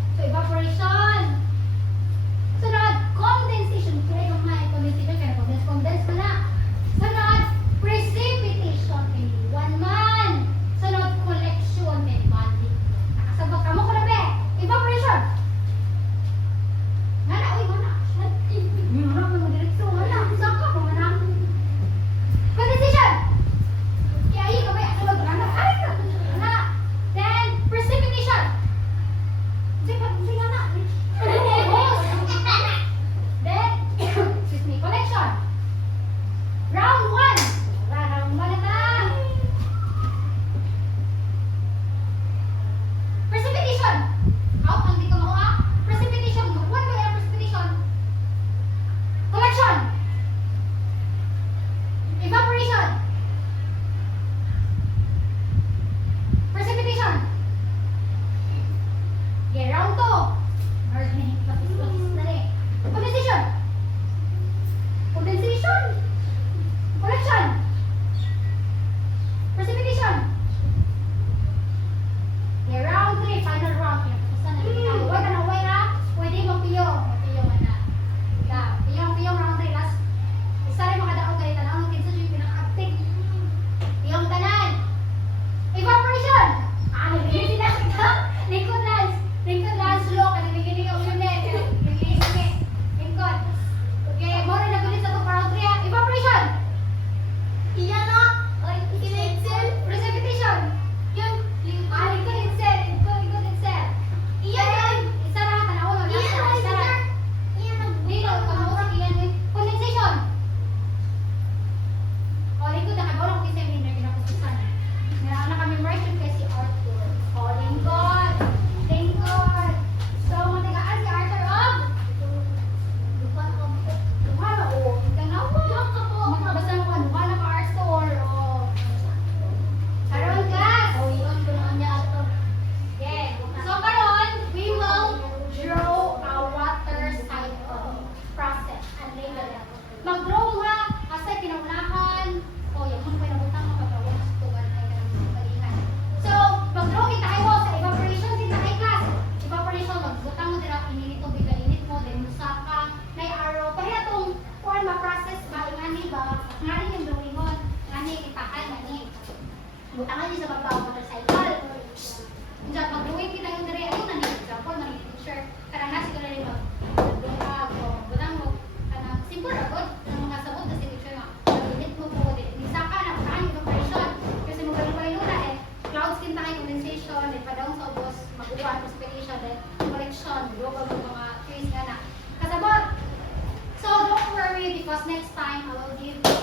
because next time I will give you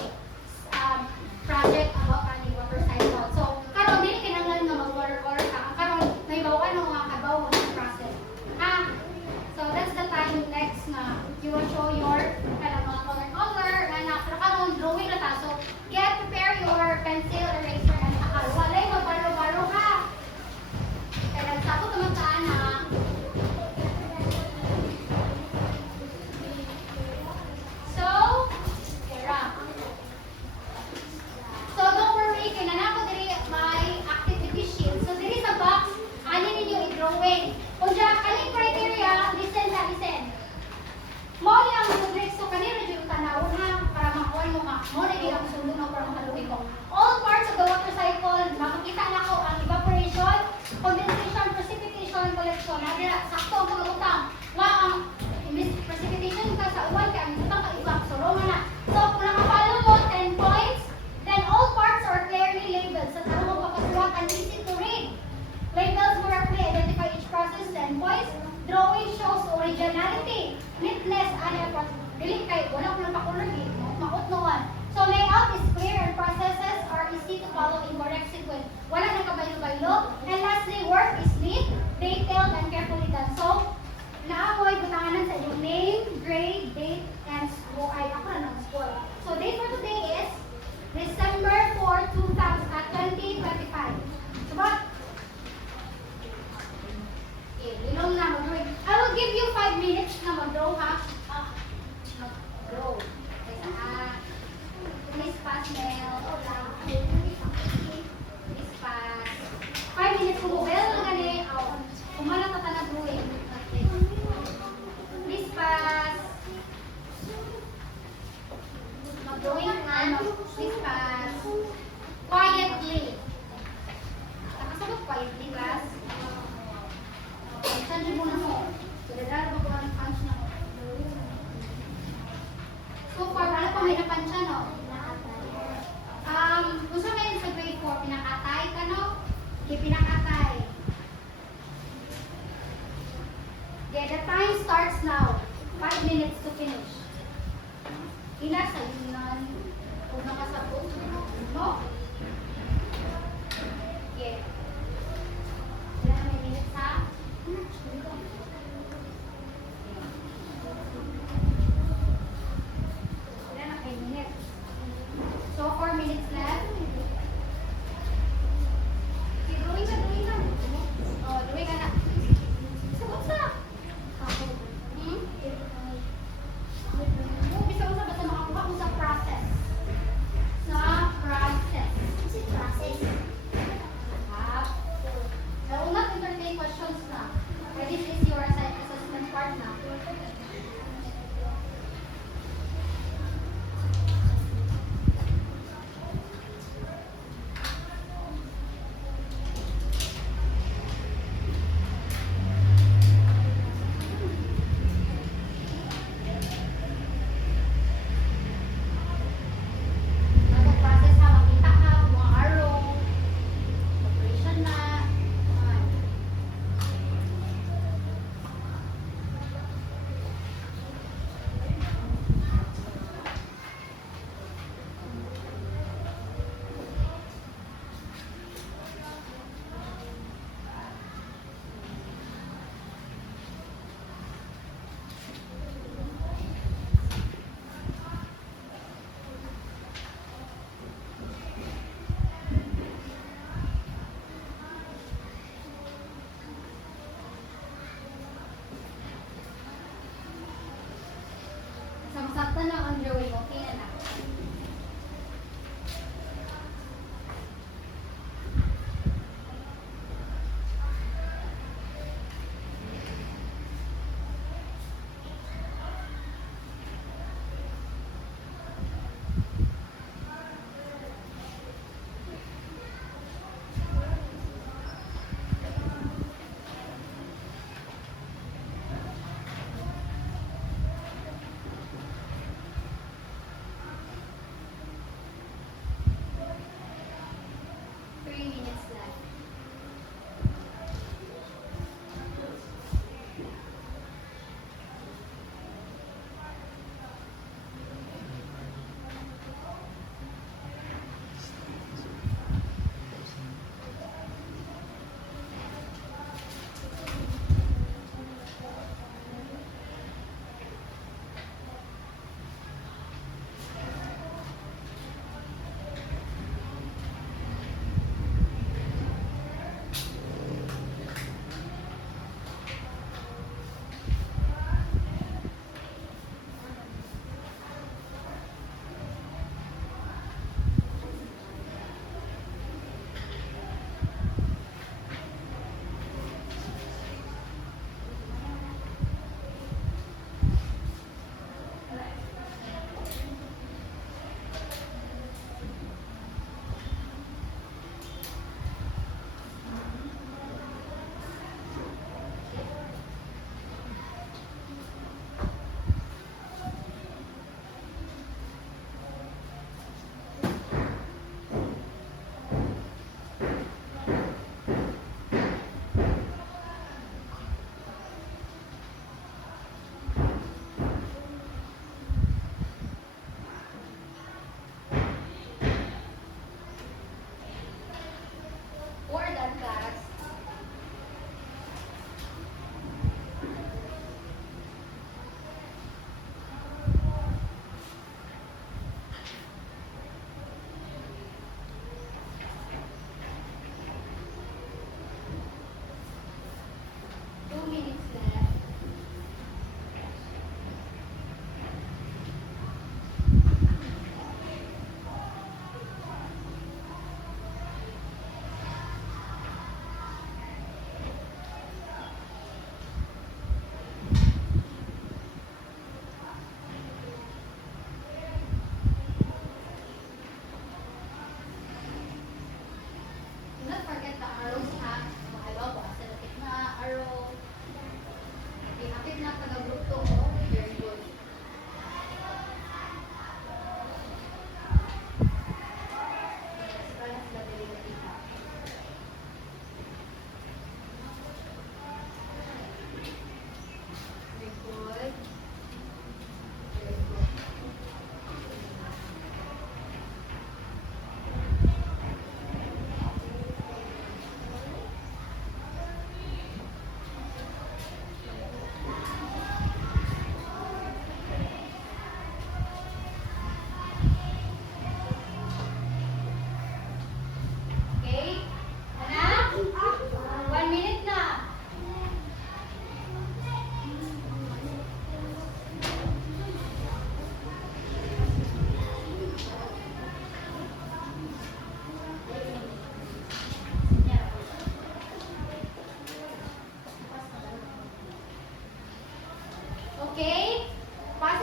project about any water cycle. So, karon dili kinahanglan nga mag-water ka. Ang karon may bawaan mo nga kabaw mo sa process. Ha? So, that's the time next na you will show your kind of mga color and after karon drawing na ta. So, get prepare your pencil, eraser, and sakal. Walay magbaro-baro ha. Kaya nagsabot naman sa anak. So, tira. So, don't worry, kaya na ko diri may activity sheet. So, diri sa box, ano ninyo i-drawing. Kung dyan, kaning criteria, listen na, listen. Mo ni ang subject, so kanina dyan yung tanawon ha, para makuha mo nga. Mo na ang sundo na para makaluwi ko. All parts of the water cycle, makikita na ko ang evaporation, condensation, precipitation, collection. Nadira, sakto ang mga utang. Wa ang precipitation ka sa uwan, kaya ang utang ka-evap. So, wrong na. So, kung nakapalo mo 10 points, then all parts are clearly labeled. Sa tanong mo papasulat and easy to read. Labels correctly identify each process 10 points. Drawing shows originality, neatness, and effort. Dili kay wala ko lang pakulog eh. Maot noon. So layout is clear and processes are easy to follow in correct sequence. Wala nang kabaylo-baylo. And lastly, work is neat, detailed, and carefully done. So, naamoy butanganan sa inyong name, grade, date, and school. Ay, ako na ng school. So, date for today is December 4, 2025. So, what? Linong na mag-drawing. I will give you 5 minutes na mag-draw ha. Mag-draw. Please pass, Mel. Please pass. 5 minutes kung mobile lang gani. Kumala ka na drawing. Please pass. Mag-drawing na. Please pass. Quietly. Nakasagot quietly, class. Saan mo na mo? So, dadaro ko ang punch na mo. So far, wala pa may napunch no? Kung sa ngayon sa grade 4, pinakatay ka, no? Okay, pinakatay. Okay, the time starts now. 5 minutes to finish. Ina sa yunan. Kung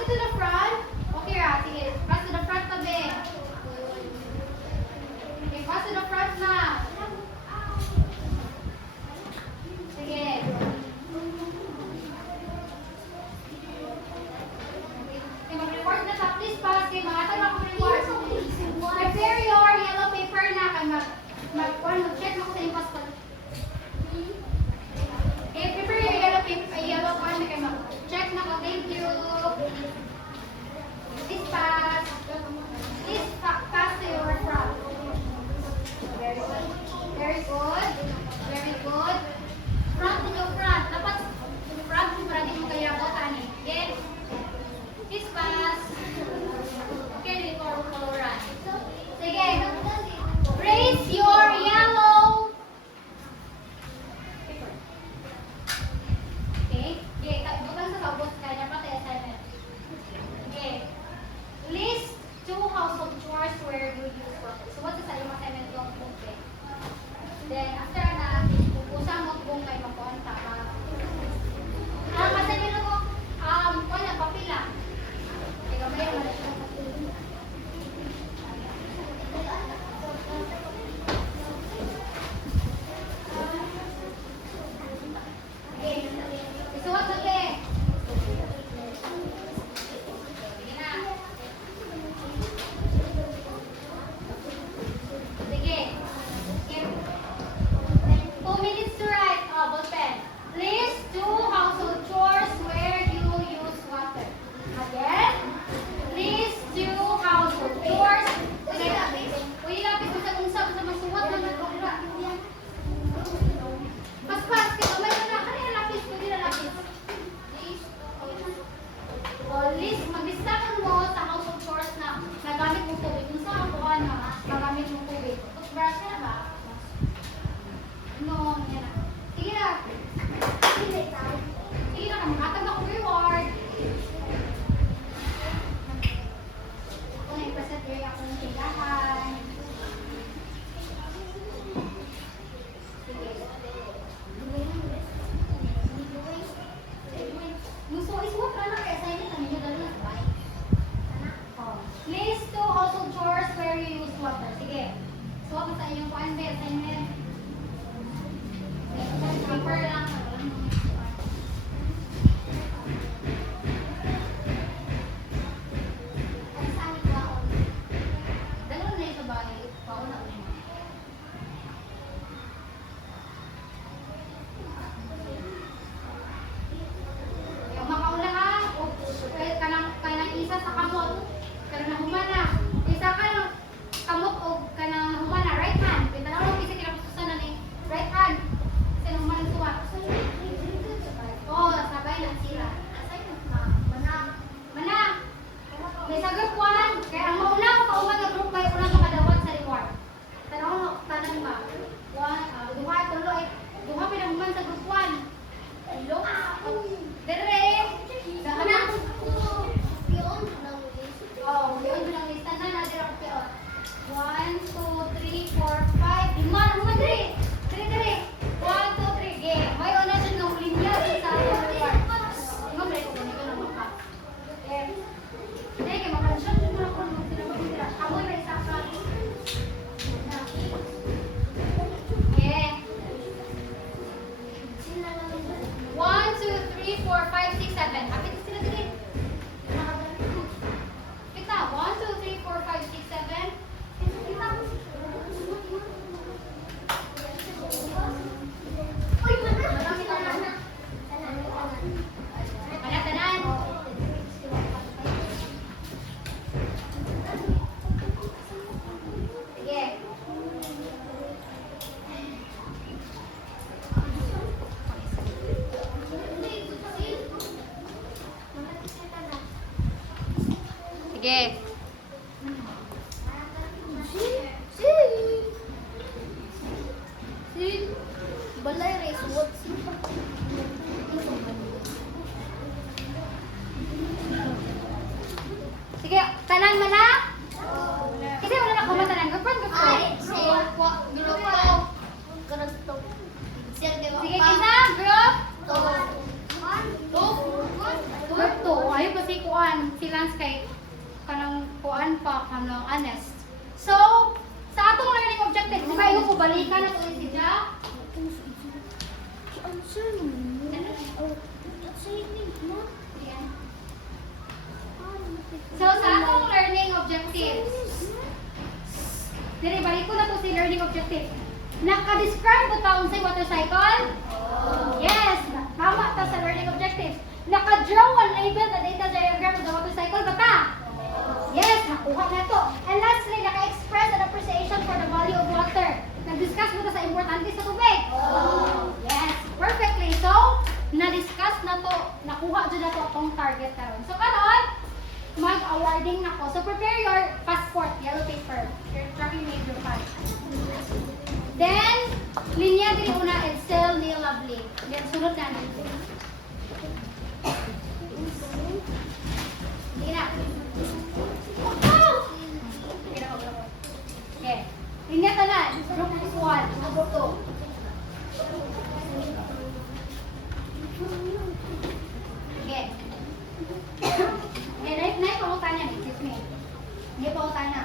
it to the front. Okay, Ra. Sige. Pass to the front tabi. Okay, pass to the front na. Sige. Okay, mag-report na sa please pass. Okay, mga tayo mag-report. Prepare your yellow paper na. Kaya mag-check mo ko sa yung passport. Okay, prepare your yellow paper. Yellow one. Okay, mag-check na ko. Thank you. Please pass. Please pass to your front. Very good. Very good. Very good. Front to your front. Dapat front mo para di mo kaya botan eh. Get. Please pass. Okay, dito ko run. Sige. Raise your yellow. Okay. Okay, bukan sa sabot kaya dapat assignment. Okay. List 2 household chores where you use water. So what is sa yung assignment ko? Okay. Then after that, pupusa mo kung kayo mapunta ka. Kasi nila ko, wala, papila. Teka, may naman na siya. Okay. Isuot na te. Sige na. Sige. Okay. 2 minutes to write. Ball pen. List 2 household chores where you use water. Again. List 2 household chores. Uy, lapis mo sa unsa sa masuwat na nagpapira. Pas-pas. Kaya may na. Kanina lapis. Pwede na lapis. List. Mag-listahan mo sa household chores na nagamit mong tubig. Kung saan ako na nagamit mong tubig. Toothbrush na ba? No, yan na. Sige na. Sige na, makatag ako reward. Ako na i-present rin ako ng tigahan. Sige. Gusto isuot na lang kaya assignment na ninyo dali na sabay. List 2 household chores where you use water. Sige. Suot mo sa inyong kuan ba assignment. Paper lang. Dalawa na ito ba? Pauna mo. Yung makauna ha, kanang isa sa kamot. Pero na humana. Isa ka ng kamot o kanang humana. Right hand. Kita na lang isa kinapususan na ni right hand. Kasi nung humana suwat. Oo, sabay lang sila. Mana. May sa group 1. Kaya ang mauna ko kauman ng group may unang makadawat sa reward. Tanaw na, tanan ba? Duha, tulo ay. Duha pinaguman sa group 1. Hello? Dere. Sana. Oh, yun lang lista na natin ang piot. 1, 2, 3, 4, 5. Lima, dere. Dere. 1, 2, 3. Game. May una dyan ng linya sa reward. Tingnan mo rin kung ganito na maka. Hindi, kaya makansyon mo na kung magtira. Amoy ba isa ka? Okay. 1, 2, 3, 4, 5, 6, 7. Kapit sila dili. Kita, 1, 2, 3, 4, 5, 6, 7. Kita. Uy, mana? Tanan. Sige. Sige. Balay race what? Sige, tanan mo na? Kasi wala na kumatanan. Gupran. Ay, grupo. Sige, kita, group. Two. Group 2. Ayaw kasi kuan. Lance kay kanang kuan pa kanang honest. So, sa atong learning objective, di ba yung balikan na to sila? Answer mo. Oh, say me, no? Ayan. So, sa atong learning objectives, dire balik ko na to si learning objective. Naka-describe ko taon sa water cycle? Yes, tama ta sa learning objectives. Naka-draw and label the data diagram of the water cycle ba ta? Yes, nakuha na to. And lastly, naka-express an appreciation for the value of water. Nag-discuss mo ta sa importante sa tubig? Yes, perfectly. So, na-discuss na to, nakuha dyan na to akong target karon. So, karon, mag-awarding na ko. So, prepare your passport, yellow paper. Your tracking major file. Then, linya din una, Edsel, Neil, Lovely. Then, sunod na natin. Sige na. Okay. Linya tanan. Group 1. Group 2. Okay. Okay, naik pangutannya. Excuse me. Hindi pangutannya.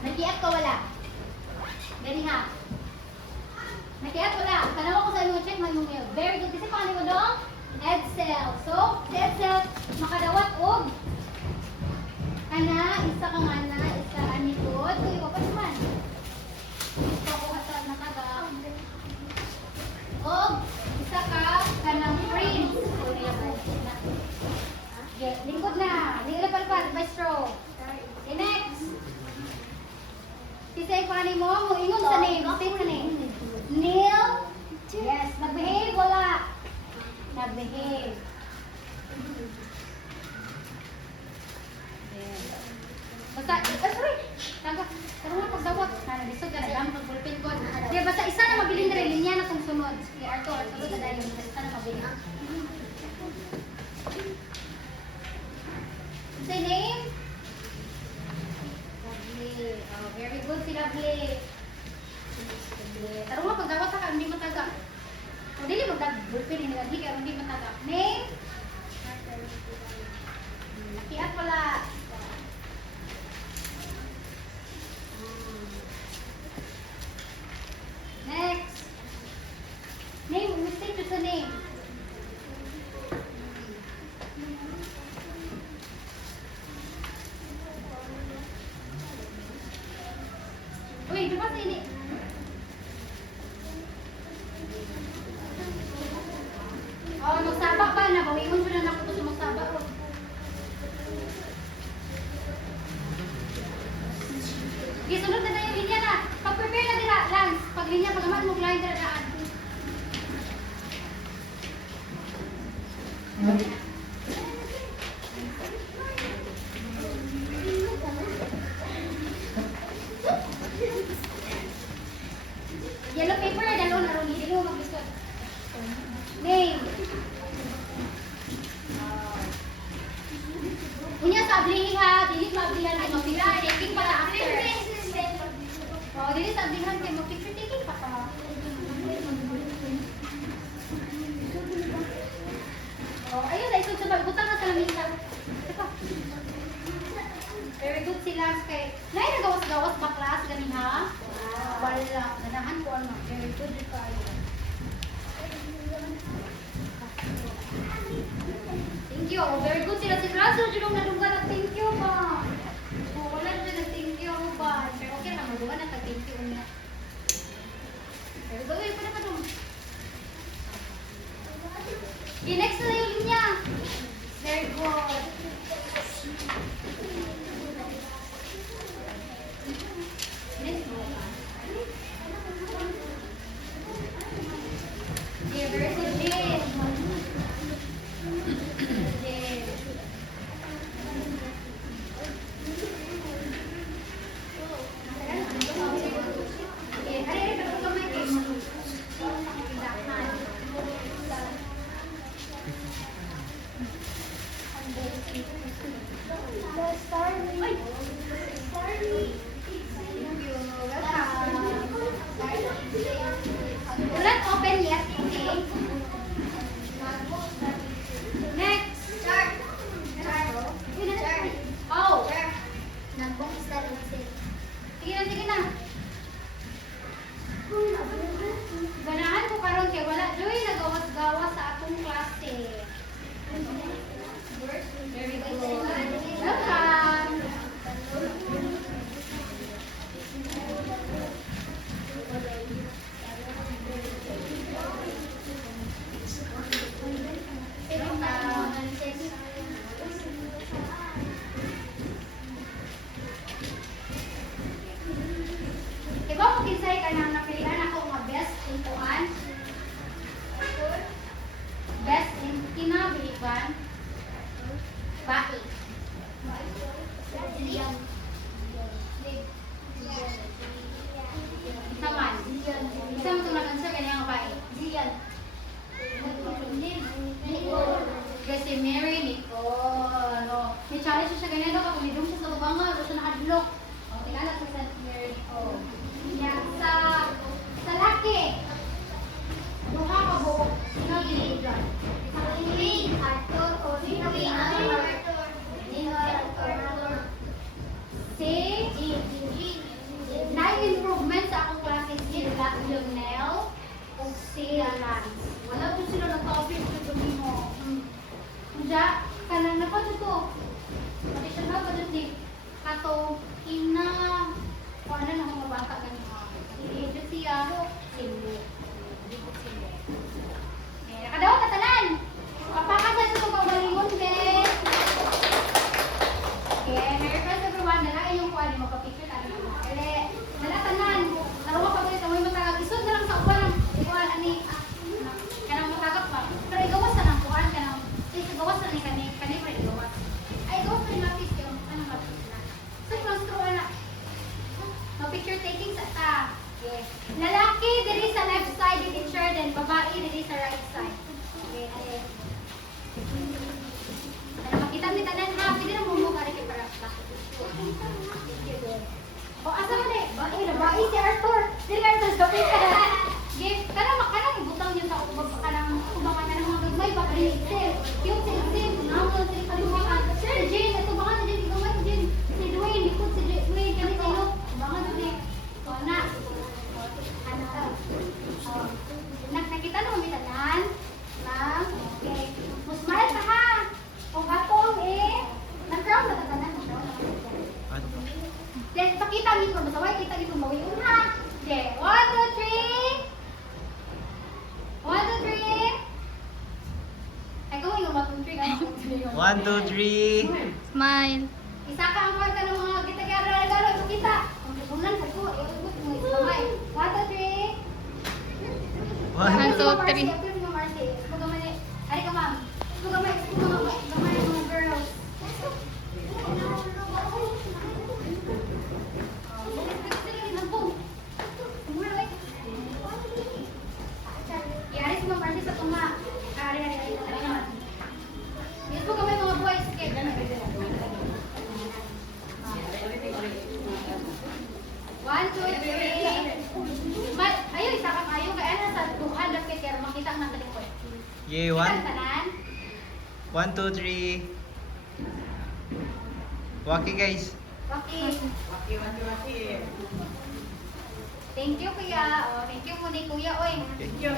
Nakiat ka wala? Gani ha? Nakiat wala? Tanawa ko sa inyo, check mo yung mail. Very good. Kasi paano ko doon? Edsel. So, si Edsel, makadawat og ana, isa kang ana, isa anikod. Uy, wapas man. Isa ko sa nakaga. Og, isa ka kanang prince. Okay, lingkod na. Lingkod na palpal, by straw. Okay, next. Kisay pa ni mo ingon sa name. Say mo na name. Neil. Yes. Nag-behave, wala. Nag-behave. Yes. Basta, sorry. Taga nga pagdawat. Lisod ka na lang, pag-bulpin ko. Okay, basta isa na mabiling na rin. Linya na itong sunod. Okay, Arto, sunod na dahil. Isa na mabiling. Say name. Lovely. Oh, very good si Lovely. Tarong nga pagdawat ka, hindi mataga. O, dili magdag-bulpin ni Lovely kaya hindi mataga. Name? Nakiat pala. Next. Name, mistake to sa name. Uy, di ba sa ini? Oh, magsaba ba? Nabawingon ko na ako to sa magsaba. Okay, sunod na yung linya na. Pag-prepare na nila, Lance. Pag linya, pag-aman mo, line na daan. Yellow paper na dalo na ron, hindi mo mag-discuss. Name. Unya sa ablihin ha, dili sa ablihan ay mag-picture taking pa after. Oh, dili sa ablihan kay mag-picture taking pa ka. Oh, ayun, ay sa butang na sa lamisa. Very good si Lance kay. Nay nagawas-gawas ba class gani ha? Wala, ganahan ko ano. Very good kayo. Thank you. Very good sila si Razo. Julong nadungga na thank you ba? Oh, wala na dyan na thank you ba? Pero okay na, madunga na thank you niya. Very good. Wait, pa dong. Okay, next na yung linya. Very good. Next one. Yeah, very good, Jane. Jane. Okay, hari-hari ka kamay kayo. Tindahan. dance. Wala po sila na topic sa gabi mo. Kaya, kanang napatuto. Pati siya na pa doon kato, ina, o ano na mga bata ganyan. Ito siya, simbo. Dito simbo. Nakadawa ka tanan. Kapakasan sa itong pagbalingon, be. Okay, Merry Christmas everyone. Dala yung kuha ni magpa-picture tayo ng mga kali. Dala tanan. Naruwa pa ba ito? May matagag. Isod na lang sa upan. Ikuha ani. Kanang matagag pa. Pero igawas na ng kuhan. Kanang, igawas na ni kani. Kani pa igawas. Ay, igawas na ni Mapis. Ano Mapis na? So, close to wala. Picture taking sa ta. Okay. Lalaki diri sa left side yung teacher, then babae diri sa right side. Okay, ay. Ano makita mi tanan ha, pwede na mo kare kay para pa. O asa man eh? Babae si Arthur. Diri Arthur sa pita. Give kana makana ibutaw niyo sa ubag kanang ubangan na mga gagmay ba kay Excel. Yung si Excel, namo sa kalumakan. Sir Jane, ito baka na din ikaw Jane. Si Dwayne, likod si Dwayne kani kayo. Ubangan din. Na. Nakita mo mitanan? Lang. Okay. Musmile ka ha. Kung atong nag-crown na tatanan. Then, pakita mo kung masaway. Kita dito mawiyon ha. Okay. 1, 2, 3. 1, 2, 3. Ay, gawin yung 1, 2, 3. 1, 2, 3. Smile. Isa ka ang ka ng mga kita-garo-garo. Ito kita. Kung tutunan ko ko. 1, 2, 3. 1, 2, 3. Hari ka ma'am. Gamay mga girls. Yari si Ma'am Marcy sa tuma. Hari. Yes po gamay mga boys. Okay. 1, 2, 3. Ayun, isa ka kayo. Kaya nasa duhan lang kaya makita ang nasa likod. Yay, Kita 1, tanan. 1, 2, 3. Waki guys. Okay. Thank you, kuya. Oh, thank you muna, kuya. Oy. Thank you.